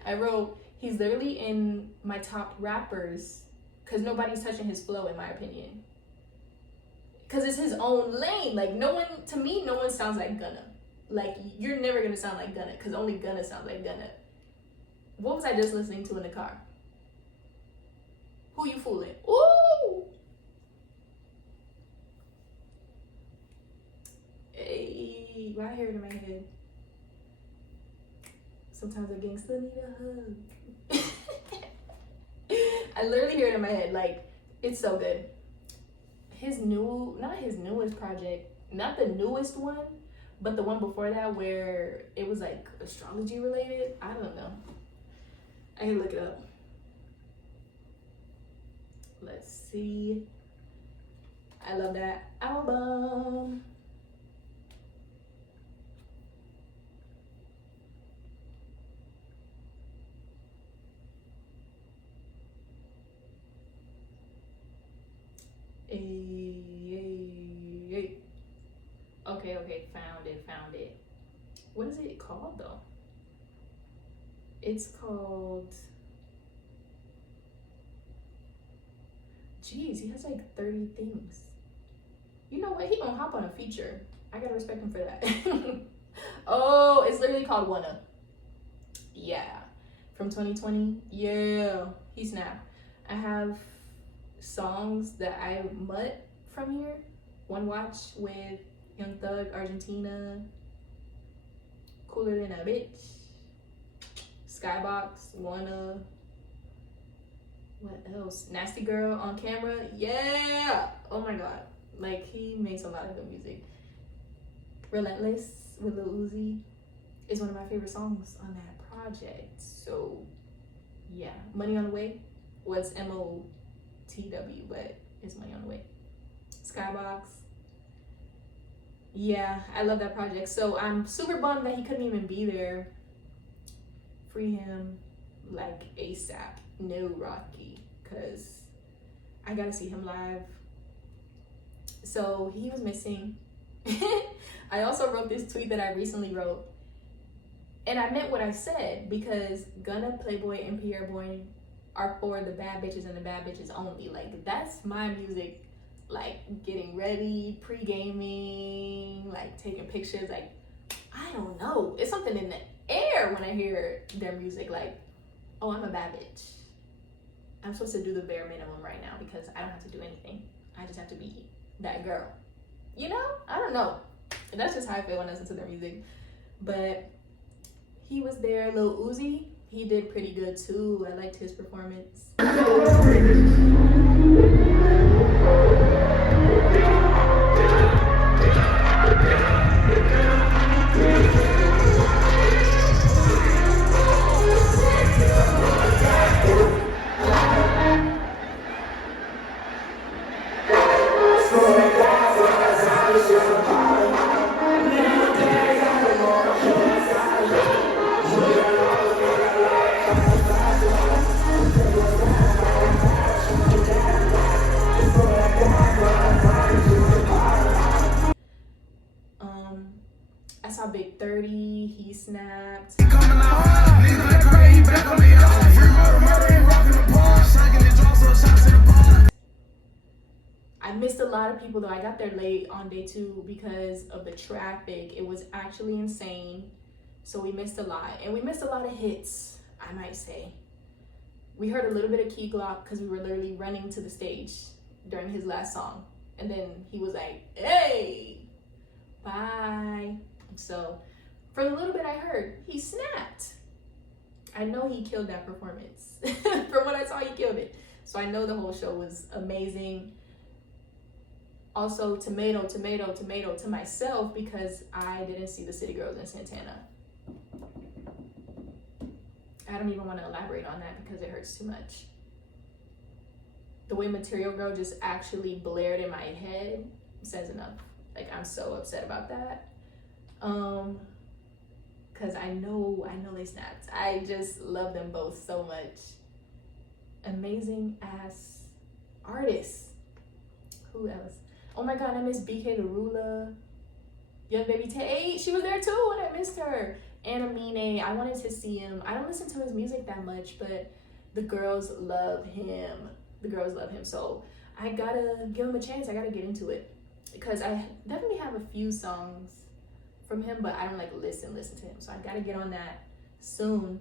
I wrote, he's literally in my top rappers because nobody's touching his flow, in my opinion. Because it's his own lane. Like, no one sounds like Gunna. Like, you're never going to sound like Gunna because only Gunna sounds like Gunna. What was I just listening to in the car? Who you for? fooling. Ooh. Hey, why I hear it in my head? Sometimes a gangster need a hug. I literally hear it in my head. Like, it's so good. Not his newest project, not the newest one, but the one before that where it was like astrology related. I don't know. I can look it up. Let's see. I love that album. Hey. Okay, found it. What is it called though? It's called, geez, he has like 30 things. You know what? He gonna hop on a feature. I gotta respect him for that. Oh, it's literally called Wanna. Yeah. From 2020. Yeah. He snapped. I have songs that I mutt from here. One Watch with Young Thug, Argentina. Cooler Than a Bitch. Skybox, Wanna. What else? Nasty Girl on Camera. Yeah. Oh my god. Like, he makes a lot of good music. Relentless with Lil Uzi is one of my favorite songs on that project. So yeah. Money on the Way was MOTW, but it's Money on the Way. Skybox. Yeah, I love that project. So I'm super bummed that he couldn't even be there. Free him like ASAP. No Rocky, because I gotta see him live. So he was missing. I also wrote this tweet that I recently wrote, and I meant what I said, because Gunna, Playboy, and Pierre Boy are for the bad bitches and the bad bitches only. Like, that's my music. Like, getting ready, pre-gaming, like taking pictures. Like, I don't know, it's something in the air when I hear their music. Like, oh, I'm a bad bitch. I'm supposed to do the bare minimum right now because I don't have to do anything. I just have to be that girl. You know? I don't know. That's just how I feel when I listen to their music. But he was there. Lil Uzi, he did pretty good too. I liked his performance. I saw Big 30, he snapped. I missed a lot of people though. I got there late on day 2 because of the traffic. It was actually insane. So we missed a lot. And we missed a lot of hits, I might say. We heard a little bit of Key Glock because we were literally running to the stage during his last song. And then he was like, hey, bye. So for the little bit I heard, he snapped. I know he killed that performance. From what I saw, he killed it. So I know the whole show was amazing. Also, tomato to myself, because I didn't see the City Girls in Santana. I don't even want to elaborate on that because it hurts too much. The way Material Girl just actually blared in my head says enough. Like, I'm so upset about that. Cause I know they snapped. I just love them both so much. Amazing ass artists. Who else? Oh my god, I miss BK the Ruler. Young Baby Tate, she was there too, and I missed her. And Amine, I wanted to see him. I don't listen to his music that much, but the girls love him. So I gotta give him a chance. I gotta get into it, because I definitely have a few songs from him, but I don't like listen to him. So I gotta get on that soon.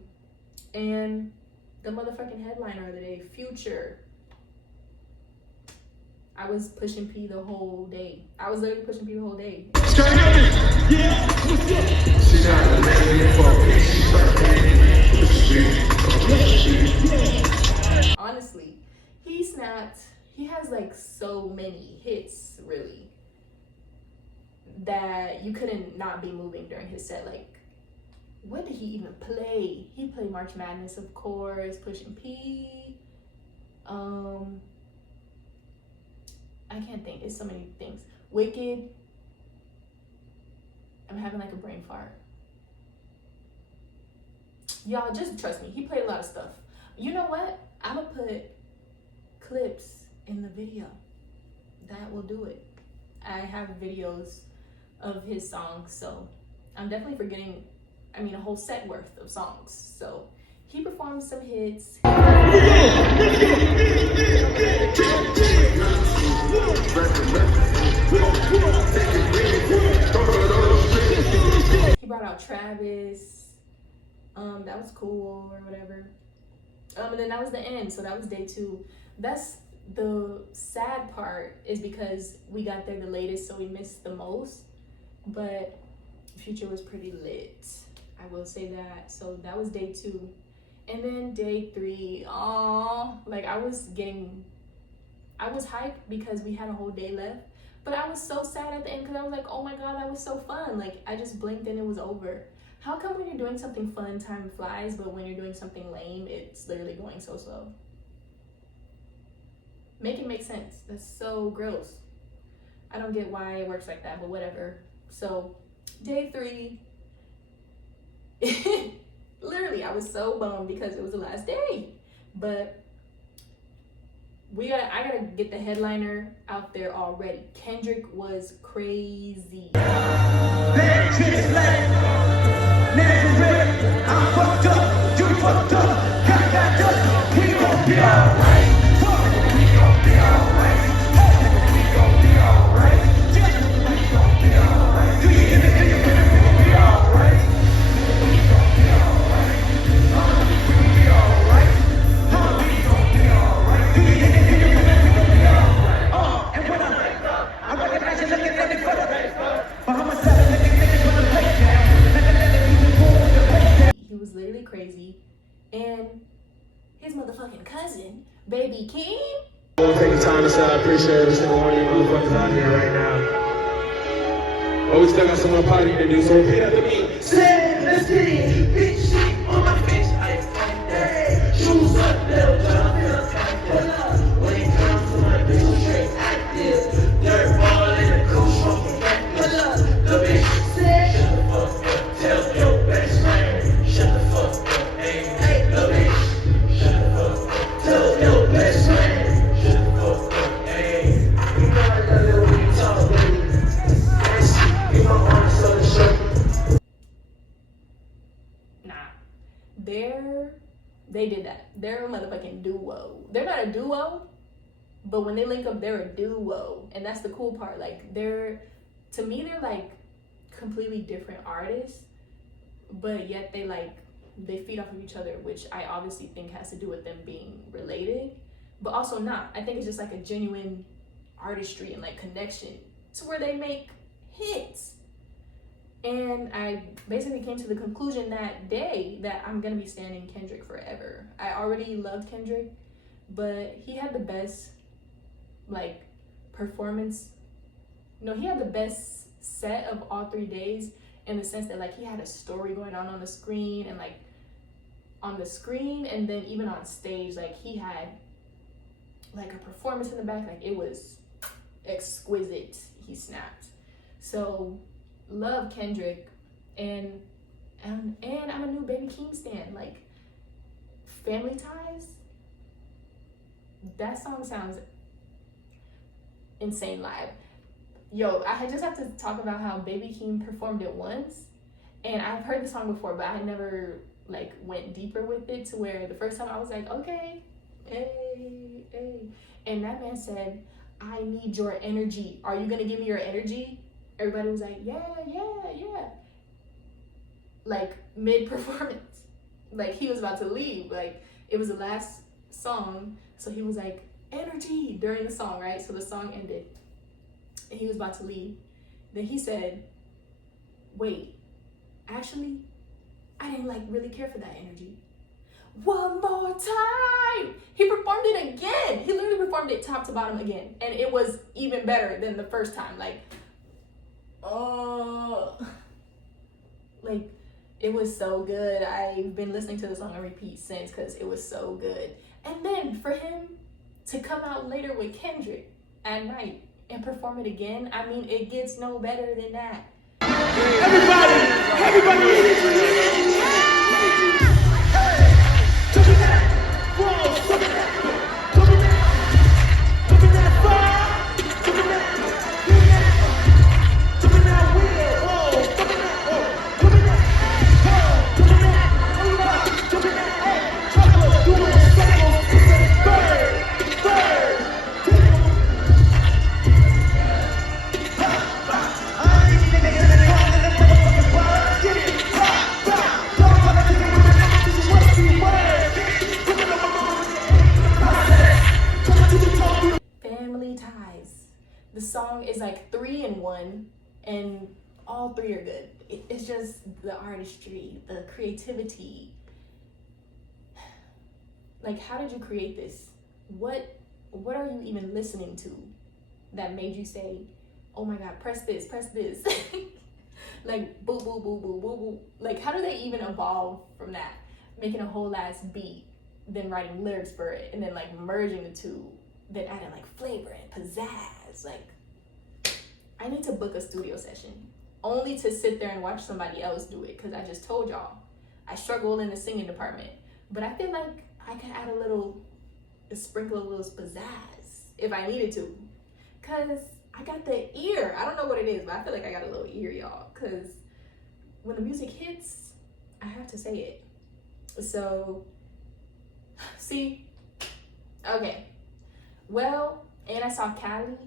And the motherfucking headliner of the day, Future. I was pushing P the whole day. I was literally pushing P the whole day. Honestly, he snapped. He has like so many hits, really, that you couldn't not be moving during his set. Like, what did he even play? He played March Madness, of course, Pushing P. I can't think. It's so many things. Wicked. I'm having like a brain fart. Y'all, just trust me. He played a lot of stuff. You know what? I'm gonna put clips in the video. That will do it. I have videos of his songs, so I'm definitely forgetting, a whole set worth of songs. So he performed some hits. He brought out Travis. That was cool or whatever. And then that was the end. So that was day 2. That's the sad part, is because we got there the latest, so we missed the most. But Future was pretty lit, I will say that. So that was day 2. And then day 3, like I was hyped because we had a whole day left. But I was so sad at the end because I was like, oh my God, that was so fun. Like, I just blinked and it was over. How come when you're doing something fun, time flies, but when you're doing something lame, it's literally going so slow? Make it make sense. That's so gross. I don't get why it works like that, but whatever. So, day 3, literally, I was so bummed because it was the last day. But I gotta get the headliner out there already. Kendrick was crazy. I'm fucked up, you fucked up, got up, we gon' be alright. We gon' be alright. We gon' be alright. We gon' be alright. Do you hear me? We gon' be alright. We gon' be alright. We gon' be alright. We gon' be alright. Do you hear me? We gon' be alright. And when I wake up, I recognize you looking at me for the Facebook. But I'm a seven niggas for the breakdown. He was literally crazy. And his motherfucking cousin, Baby King. I want to take the time to say I appreciate every single one of you motherfuckers out here right now. But we still got some more party to do, so repeat after me. Say, let's get it. Big shit on my face, I fight that. Shoes up, little jump, feels like that. When it comes to my bitch, straight active. Dirt ball in the cool, smoking practice. The bitch said, shut the fuck up, tell your best friend. Shut the fuck up, hey, the bitch. Shut the fuck up, tell your best friend. They did that. They're a motherfucking duo. They're not a duo, but when they link up, they're a duo. And that's the cool part. Like, to me, they're like completely different artists, but yet they feed off of each other, which I obviously think has to do with them being related, but also not. I think it's just like a genuine artistry and like connection to where they make hits. And I basically came to the conclusion that day that I'm gonna be standing Kendrick forever. I already loved Kendrick, but he had the best like performance. No, he had the best set of all 3 days, in the sense that like he had a story going on the screen, and like on the screen, and then even on stage, like he had like a performance in the back. Like, it was exquisite. He snapped. So love Kendrick, and I'm a new Baby Keem stan. Like, Family Ties, that song sounds insane live. Yo, I just have to talk about how Baby Keem performed it once, and I've heard the song before, but I never like went deeper with it, to where the first time I was like, okay, hey, and that man said, I need your energy. Are you gonna give me your energy? Everybody was like, yeah. Like, mid-performance. Like, he was about to leave. Like, it was the last song. So he was like, energy during the song, right? So the song ended and he was about to leave. Then he said, wait, actually, I didn't like really care for that energy. One more time. He performed it again. He literally performed it top to bottom again. And it was even better than the first time. Like, it was so good. I've been listening to the song on repeat since because it was so good. And then for him to come out later with Kendrick at night and perform it again, I mean, it gets no better than that. The song is like 3 in 1, and all 3 are good. It's just the artistry, the creativity. Like, how did you create this? What are you even listening to that made you say, oh my God, press this, like boo, boo, boo, boo, boo, boo. Like, how do they even evolve from that? Making a whole ass beat, then writing lyrics for it, and then like merging the two, then adding like flavor and pizzazz. Like, I need to book a studio session only to sit there and watch somebody else do it, because I just told y'all I struggle in the singing department, but I feel like I can add a sprinkle of a little pizzazz if I needed to, because I got the ear. I don't know what it is, but I feel like I got a little ear, y'all, because when the music hits, I have to say it. So, see, okay. Well, and I saw Cali.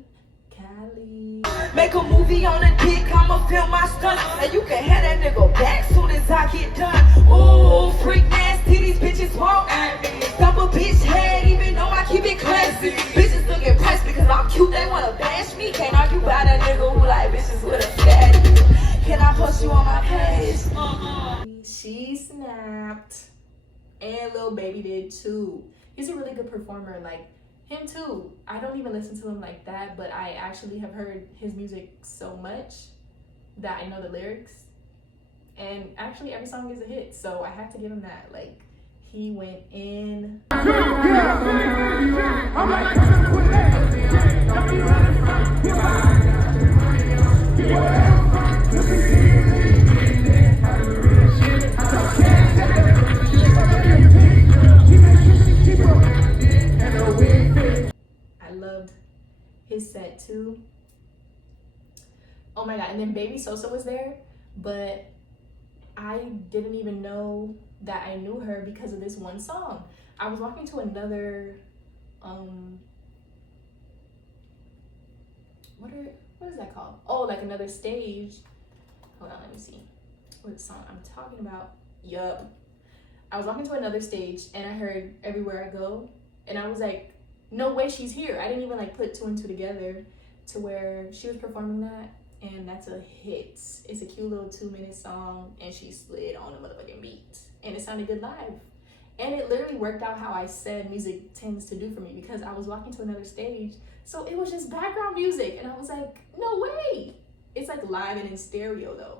Make a movie on a dick, I'ma film my stunt. And you can have that nigga back soon as I get done. Ooh, freak nasty, these bitches won't at me. Stop a bitch head, even though I keep it classy. Bitches look impressed because I'm cute, they wanna bash me. Can't argue about a nigga who like bitches with a fatty. Can I post you on my page? She snapped. And Lil Baby did too. He's a really good performer, like him too. I don't even listen to him like that, but I actually have heard his music so much that I know the lyrics. And actually every song is a hit, so I have to give him that. Like, he went in. His set too. Oh my God. And then Baby Sosa was there, but I didn't even know that I knew her because of this one song. I was walking to another what is that called? Oh, like another stage. Hold on, let me see what song I'm talking about. Yup. I was walking to another stage and I heard Everywhere I Go, and I was like, no way she's here. I didn't even like put 2 and 2 together to where she was performing that, and that's a hit. It's a cute little 2-minute song, and she slid on a motherfucking beat, and it sounded good live. And it literally worked out how I said music tends to do for me, because I was walking to another stage, so it was just background music, and I was like, no way. It's like live and in stereo though.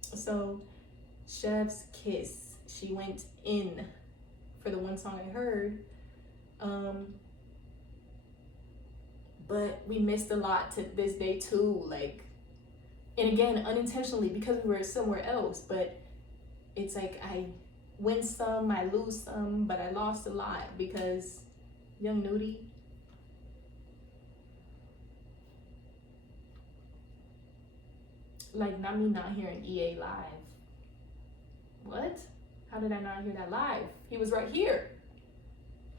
So Chef's Kiss, she went in for the one song I heard. But we missed a lot to this day too, like, and again, unintentionally, because we were somewhere else, but it's like I win some, I lose some, but I lost a lot because Young Nudie. Like, not me not hearing EA live. What? How did I not hear that live? He was right here.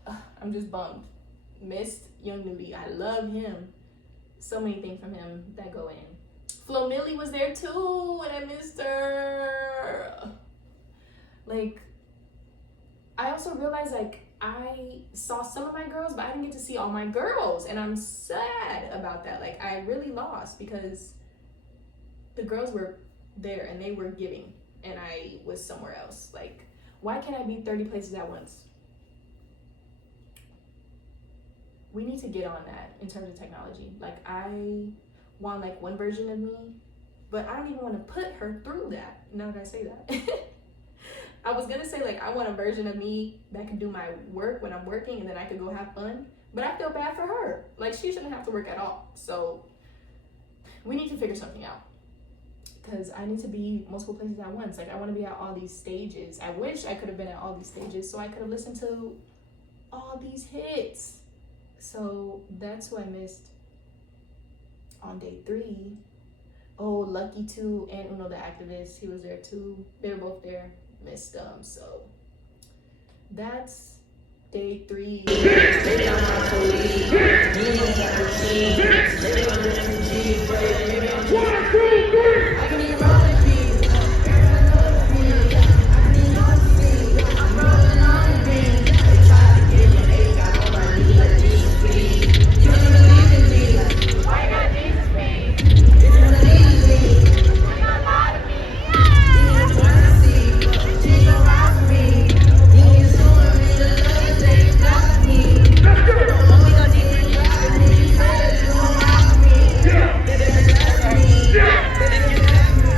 Ugh, I'm just bummed. Missed Young Nudie. I love him. So many things from him that go in. Flo Milli was there too, and I missed her. Like, I also realized, like, I saw some of my girls, but I didn't get to see all my girls, and I'm sad about that. Like, I really lost because the girls were there and they were giving, and I was somewhere else. Like, why can't I be 30 places at once? We need to get on that in terms of technology. Like, I want like one version of me, but I don't even want to put her through that. Now that I say that. I was gonna say, like, I want a version of me that can do my work when I'm working and then I could go have fun, but I feel bad for her. Like, she shouldn't have to work at all. So we need to figure something out, because I need to be multiple places at once. Like, I want to be at all these stages. I wish I could have been at all these stages so I could have listened to all these hits. So that's who I missed on day 3. Oh, Lucky too, and Uno the Activist, he was there too. They were both there. Missed them. So that's day 3. Maybe I'm not police. Maybe I'm not routine. Maybe I'm the energy. Maybe I'm 1, 2, 3. I can even roll with me. I can even roll with me. I'm rolling on me. They try to give me 8. Got on my knees like Jesus speed. You don't believe in me. Why you got Jesus speed? You don't believe in me. You don't lie to me. You don't want to see. You don't ride for me. You ain't showing me the love you say you got for me. Don't want me to deep in your eyes. You said you don't ride for me. Baby, you got for me. Baby,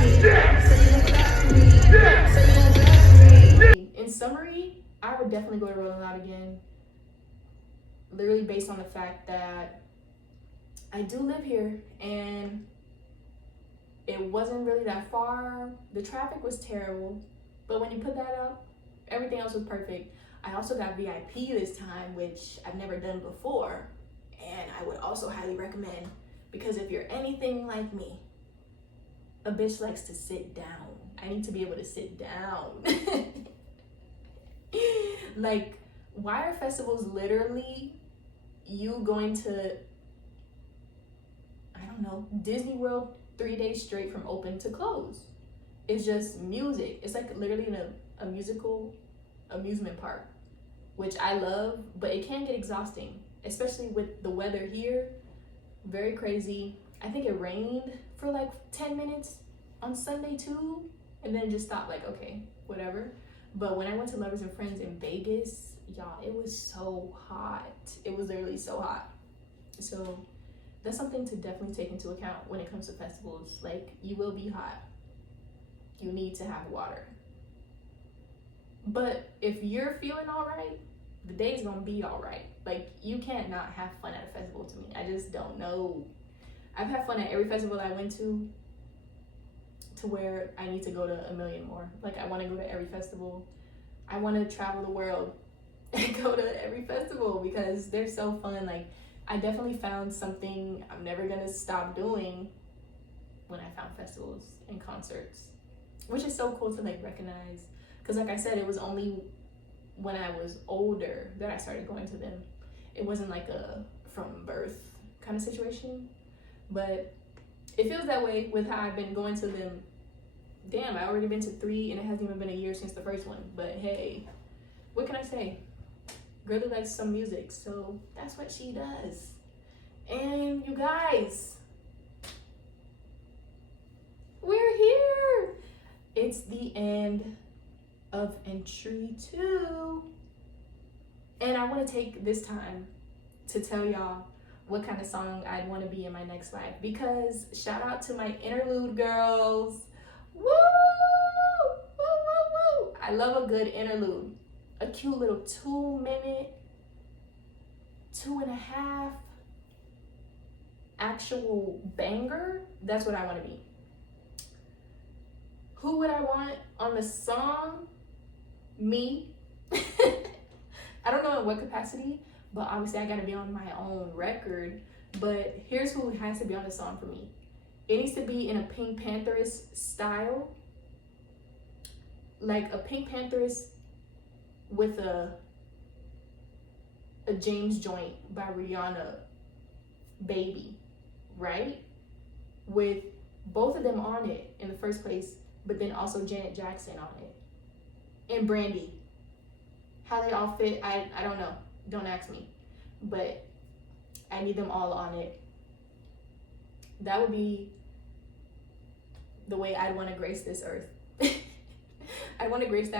you got for me. Say you don't got for me. Say you don't got for me. In summary, I would definitely go to Rolling Loud again. Literally based on the fact that I do live here and it wasn't really that far. The traffic was terrible, but when you put that up, everything else was perfect. I also got VIP this time, which I've never done before, and I would also highly recommend, because if you're anything like me, a bitch likes to sit down. I need to be able to sit down. Like, why are festivals literally you going to, I don't know, Disney World 3 days straight from open to close? It's just music. It's like literally in a musical amusement park, which I love, but it can get exhausting, especially with the weather here. Very crazy. I think it rained for like 10 minutes on Sunday too, and then it just stopped. Like, okay, whatever. But when I went to Lovers and Friends in Vegas, y'all, it was so hot. It was literally so hot. So that's something to definitely take into account when it comes to festivals. Like, you will be hot. You need to have water. But if you're feeling all right, the day's gonna be all right. Like, you can't not have fun at a festival to me. I just don't know. I've had fun at every festival I went to where I need to go to a million more. Like, I want to go to every festival. I want to travel the world and go to every festival because they're so fun. Like, I definitely found something I'm never gonna stop doing when I found festivals and concerts, which is so cool to like recognize. Because like I said, it was only when I was older that I started going to them. It wasn't like a from birth kind of situation, but it feels that way with how I've been going to them. Damn, I already been to 3 and it hasn't even been a year since the first one. But hey, what can I say? Girlie likes some music, so that's what she does. And you guys, we're here. It's the end of entry 2. And I want to take this time to tell y'all what kind of song I'd want to be in my next life, because shout out to my interlude girls. Woo! Woo, woo, woo! I love a good interlude. A cute little 2-minute, 2.5 actual banger. That's what I want to be. Who would I want on the song? Me. I don't know in what capacity, but obviously I gotta be on my own record. But here's who has to be on the song for me. It needs to be in a Pink Pantheress style. Like a Pink Pantheress with a James joint by Rihanna, Baby, right? With both of them on it in the first place, but then also Janet Jackson on it. And Brandy. How they all fit, I don't know. Don't ask me. But I need them all on it. That would be the way I'd want to grace this earth. I want to grace this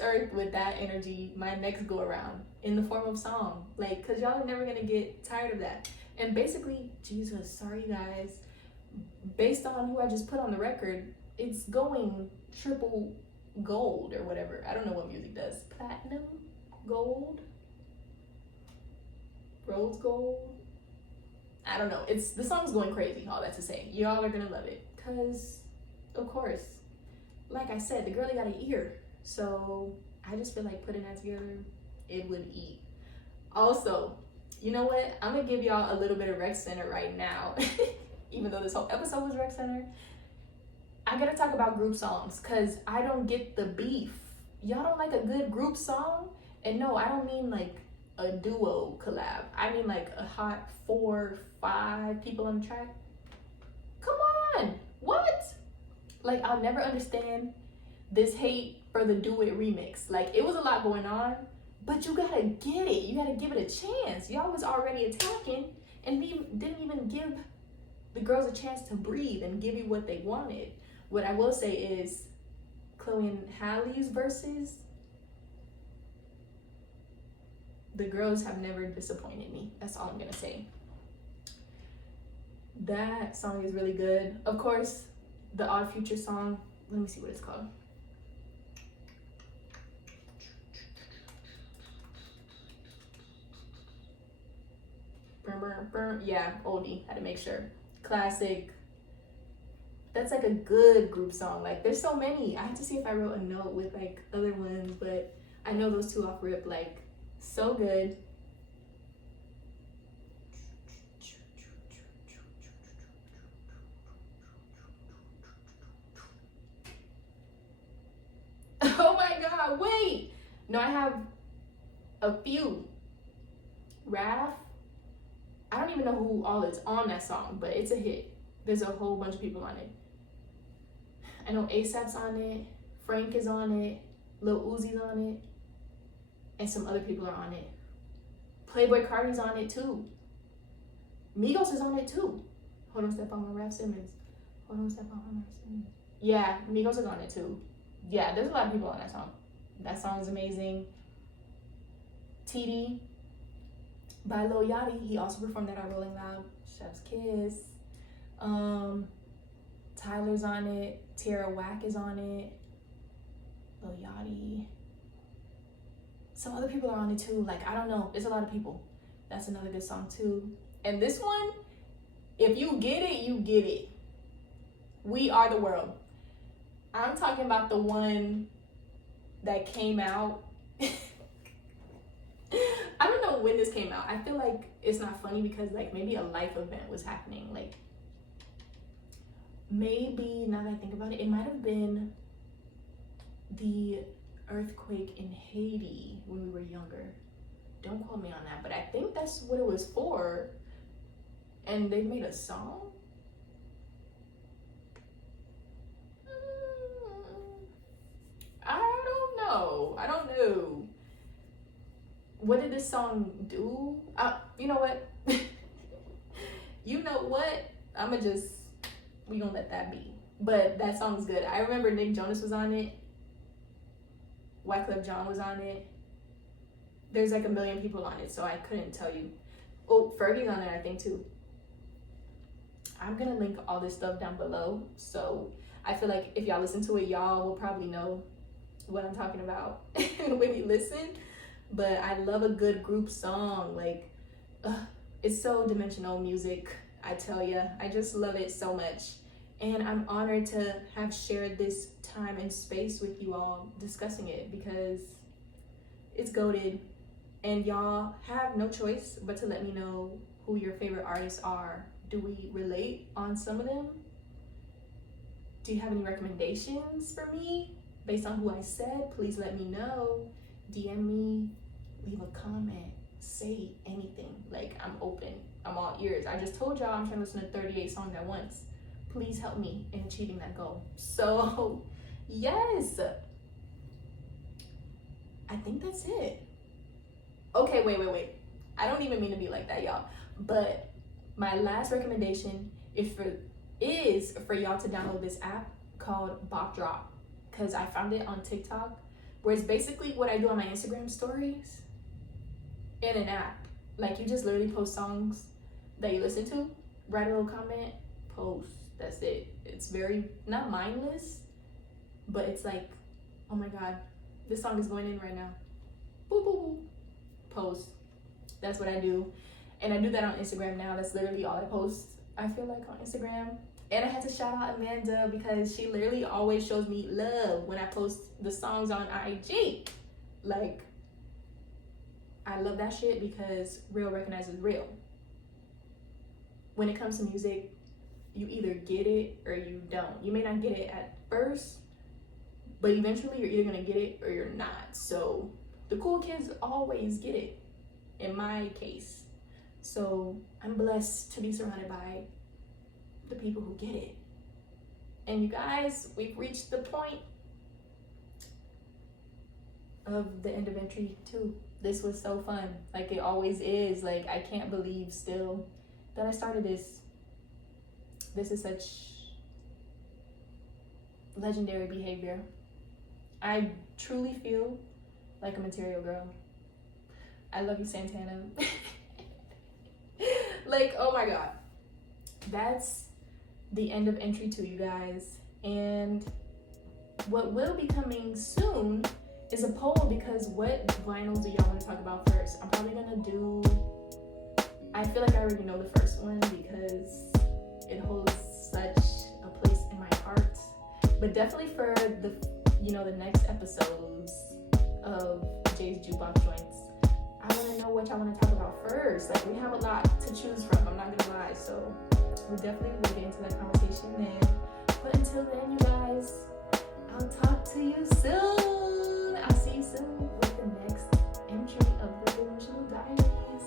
earth with that energy my next go around in the form of song. Like, cause y'all are never gonna get tired of that. And basically, Jesus, sorry guys, based on who I just put on the record, it's going triple gold or whatever. I don't know what music does. Platinum, gold, rose gold. I don't know. The song's going crazy, all that to say. Y'all are gonna love it. Cause, of course, like I said, the girlie got an ear. So I just feel like putting that together, it would eat. Also, you know what? I'm gonna give y'all a little bit of Rec Center right now. Even though this whole episode was Rec Center. I gotta talk about group songs, cause I don't get the beef. Y'all don't like a good group song? And no, I don't mean like a duo collab. I mean like a hot 4, 5 people on the track. Come on, what? Like, I'll never understand this hate for the Do It remix. Like, it was a lot going on, but you gotta get it. You gotta give it a chance. Y'all was already attacking and didn't even give the girls a chance to breathe and give you what they wanted. What I will say is Chloe and Halle's verses, the girls have never disappointed me. That's all I'm gonna say. That song is really good. Of course, the Odd Future song, let me see what it's called. Yeah, oldie, had to make sure. Classic. That's like a good group song. Like, there's so many. I have to see if I wrote a note with like other ones, but I know those two off rip, like, so good. Oh my God, wait. No, I have a few. Raph. I don't even know who all is on that song, but it's a hit. There's a whole bunch of people on it. I know ASAP's on it. Frank is on it. Lil Uzi's on it. And some other people are on it. Playboy Cardi's on it too. Migos is on it too. Hold on, step on my Raph Simmons. Hold on, step on my Raph Simmons. Yeah, Migos is on it too. Yeah, there's a lot of people on that song. That song is amazing. TD by Lil Yachty. He also performed that on Rolling Loud. Chef's Kiss. Tyler's on it. Tierra Whack is on it. Lil Yachty. Some other people are on it too. Like, I don't know. There's a lot of people. That's another good song too. And this one, if you get it, you get it. We Are the World. I'm talking about the one that came out. I don't know when this came out. I feel like it's not funny because like maybe a life event was happening. Like, maybe now that I think about it, it might have been the earthquake in Haiti when we were younger. Don't quote me on that, but I think that's what it was for. And they made a song. I don't know. What did this song do? You know what? You know what? we gonna let that be. But that song's good. I remember Nick Jonas was on it. Wyclef Jean was on it. There's like a million people on it, so I couldn't tell you. Oh, Fergie's on it, I think, too. I'm gonna link all this stuff down below, so I feel like if y'all listen to it, y'all will probably know what I'm talking about when you listen. But I love a good group song. Like, it's so dimensional music, I tell ya. I just love it so much. And I'm honored to have shared this time and space with you all discussing it, because it's goated. And y'all have no choice but to let me know who your favorite artists are. Do we relate on some of them? Do you have any recommendations for me based on who I said? Please let me know. DM me, leave a comment, say anything. Like, I'm open, I'm all ears. I just told y'all I'm trying to listen to 38 songs at once. Please help me in achieving that goal. So, yes. I think that's it. Okay, wait. I don't even mean to be like that, y'all. But my last recommendation is for y'all to download this app called Bop Drop, because I found it on TikTok, where it's basically what I do on my Instagram stories in an app. Like, you just literally post songs that you listen to, write a little comment, post. That's it. It's very, not mindless, but it's like, oh my God, this song is going in right now. Boop, boop, boop. Post. That's what I do. And I do that on Instagram now. That's literally all I post, I feel like, on Instagram. And I had to shout out Amanda, because she literally always shows me love when I post the songs on IG. Like, I love that shit, because real recognizes real. When it comes to music, you either get it or you don't. You may not get it at first, but eventually you're either gonna get it or you're not. So the cool kids always get it, in my case. So I'm blessed to be surrounded by the people who get it. And you guys, we've reached the point of the end of entry 2. This was so fun. Like, it always is. Like, I can't believe still that I started this. This is such legendary behavior. I truly feel like a material girl. I love you, Santana. Like, oh my God. That's the end of entry 2, you guys. And what will be coming soon is a poll, because what vinyls do y'all want to talk about first? I'm probably gonna do, I feel like I already know the first one, because it holds such a place in my heart. But definitely for the, the next episodes of Jay's Jukebox Jointz, I want to know what y'all want to talk about first. Like, we have a lot to choose from, I'm not gonna lie. So we definitely will get into that conversation then. But until then, you guys, I'll talk to you soon. I'll see you soon with the next entry of the Delusional Diaries.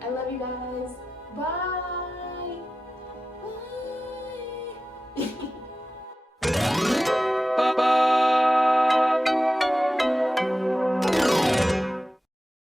I love you guys. Bye.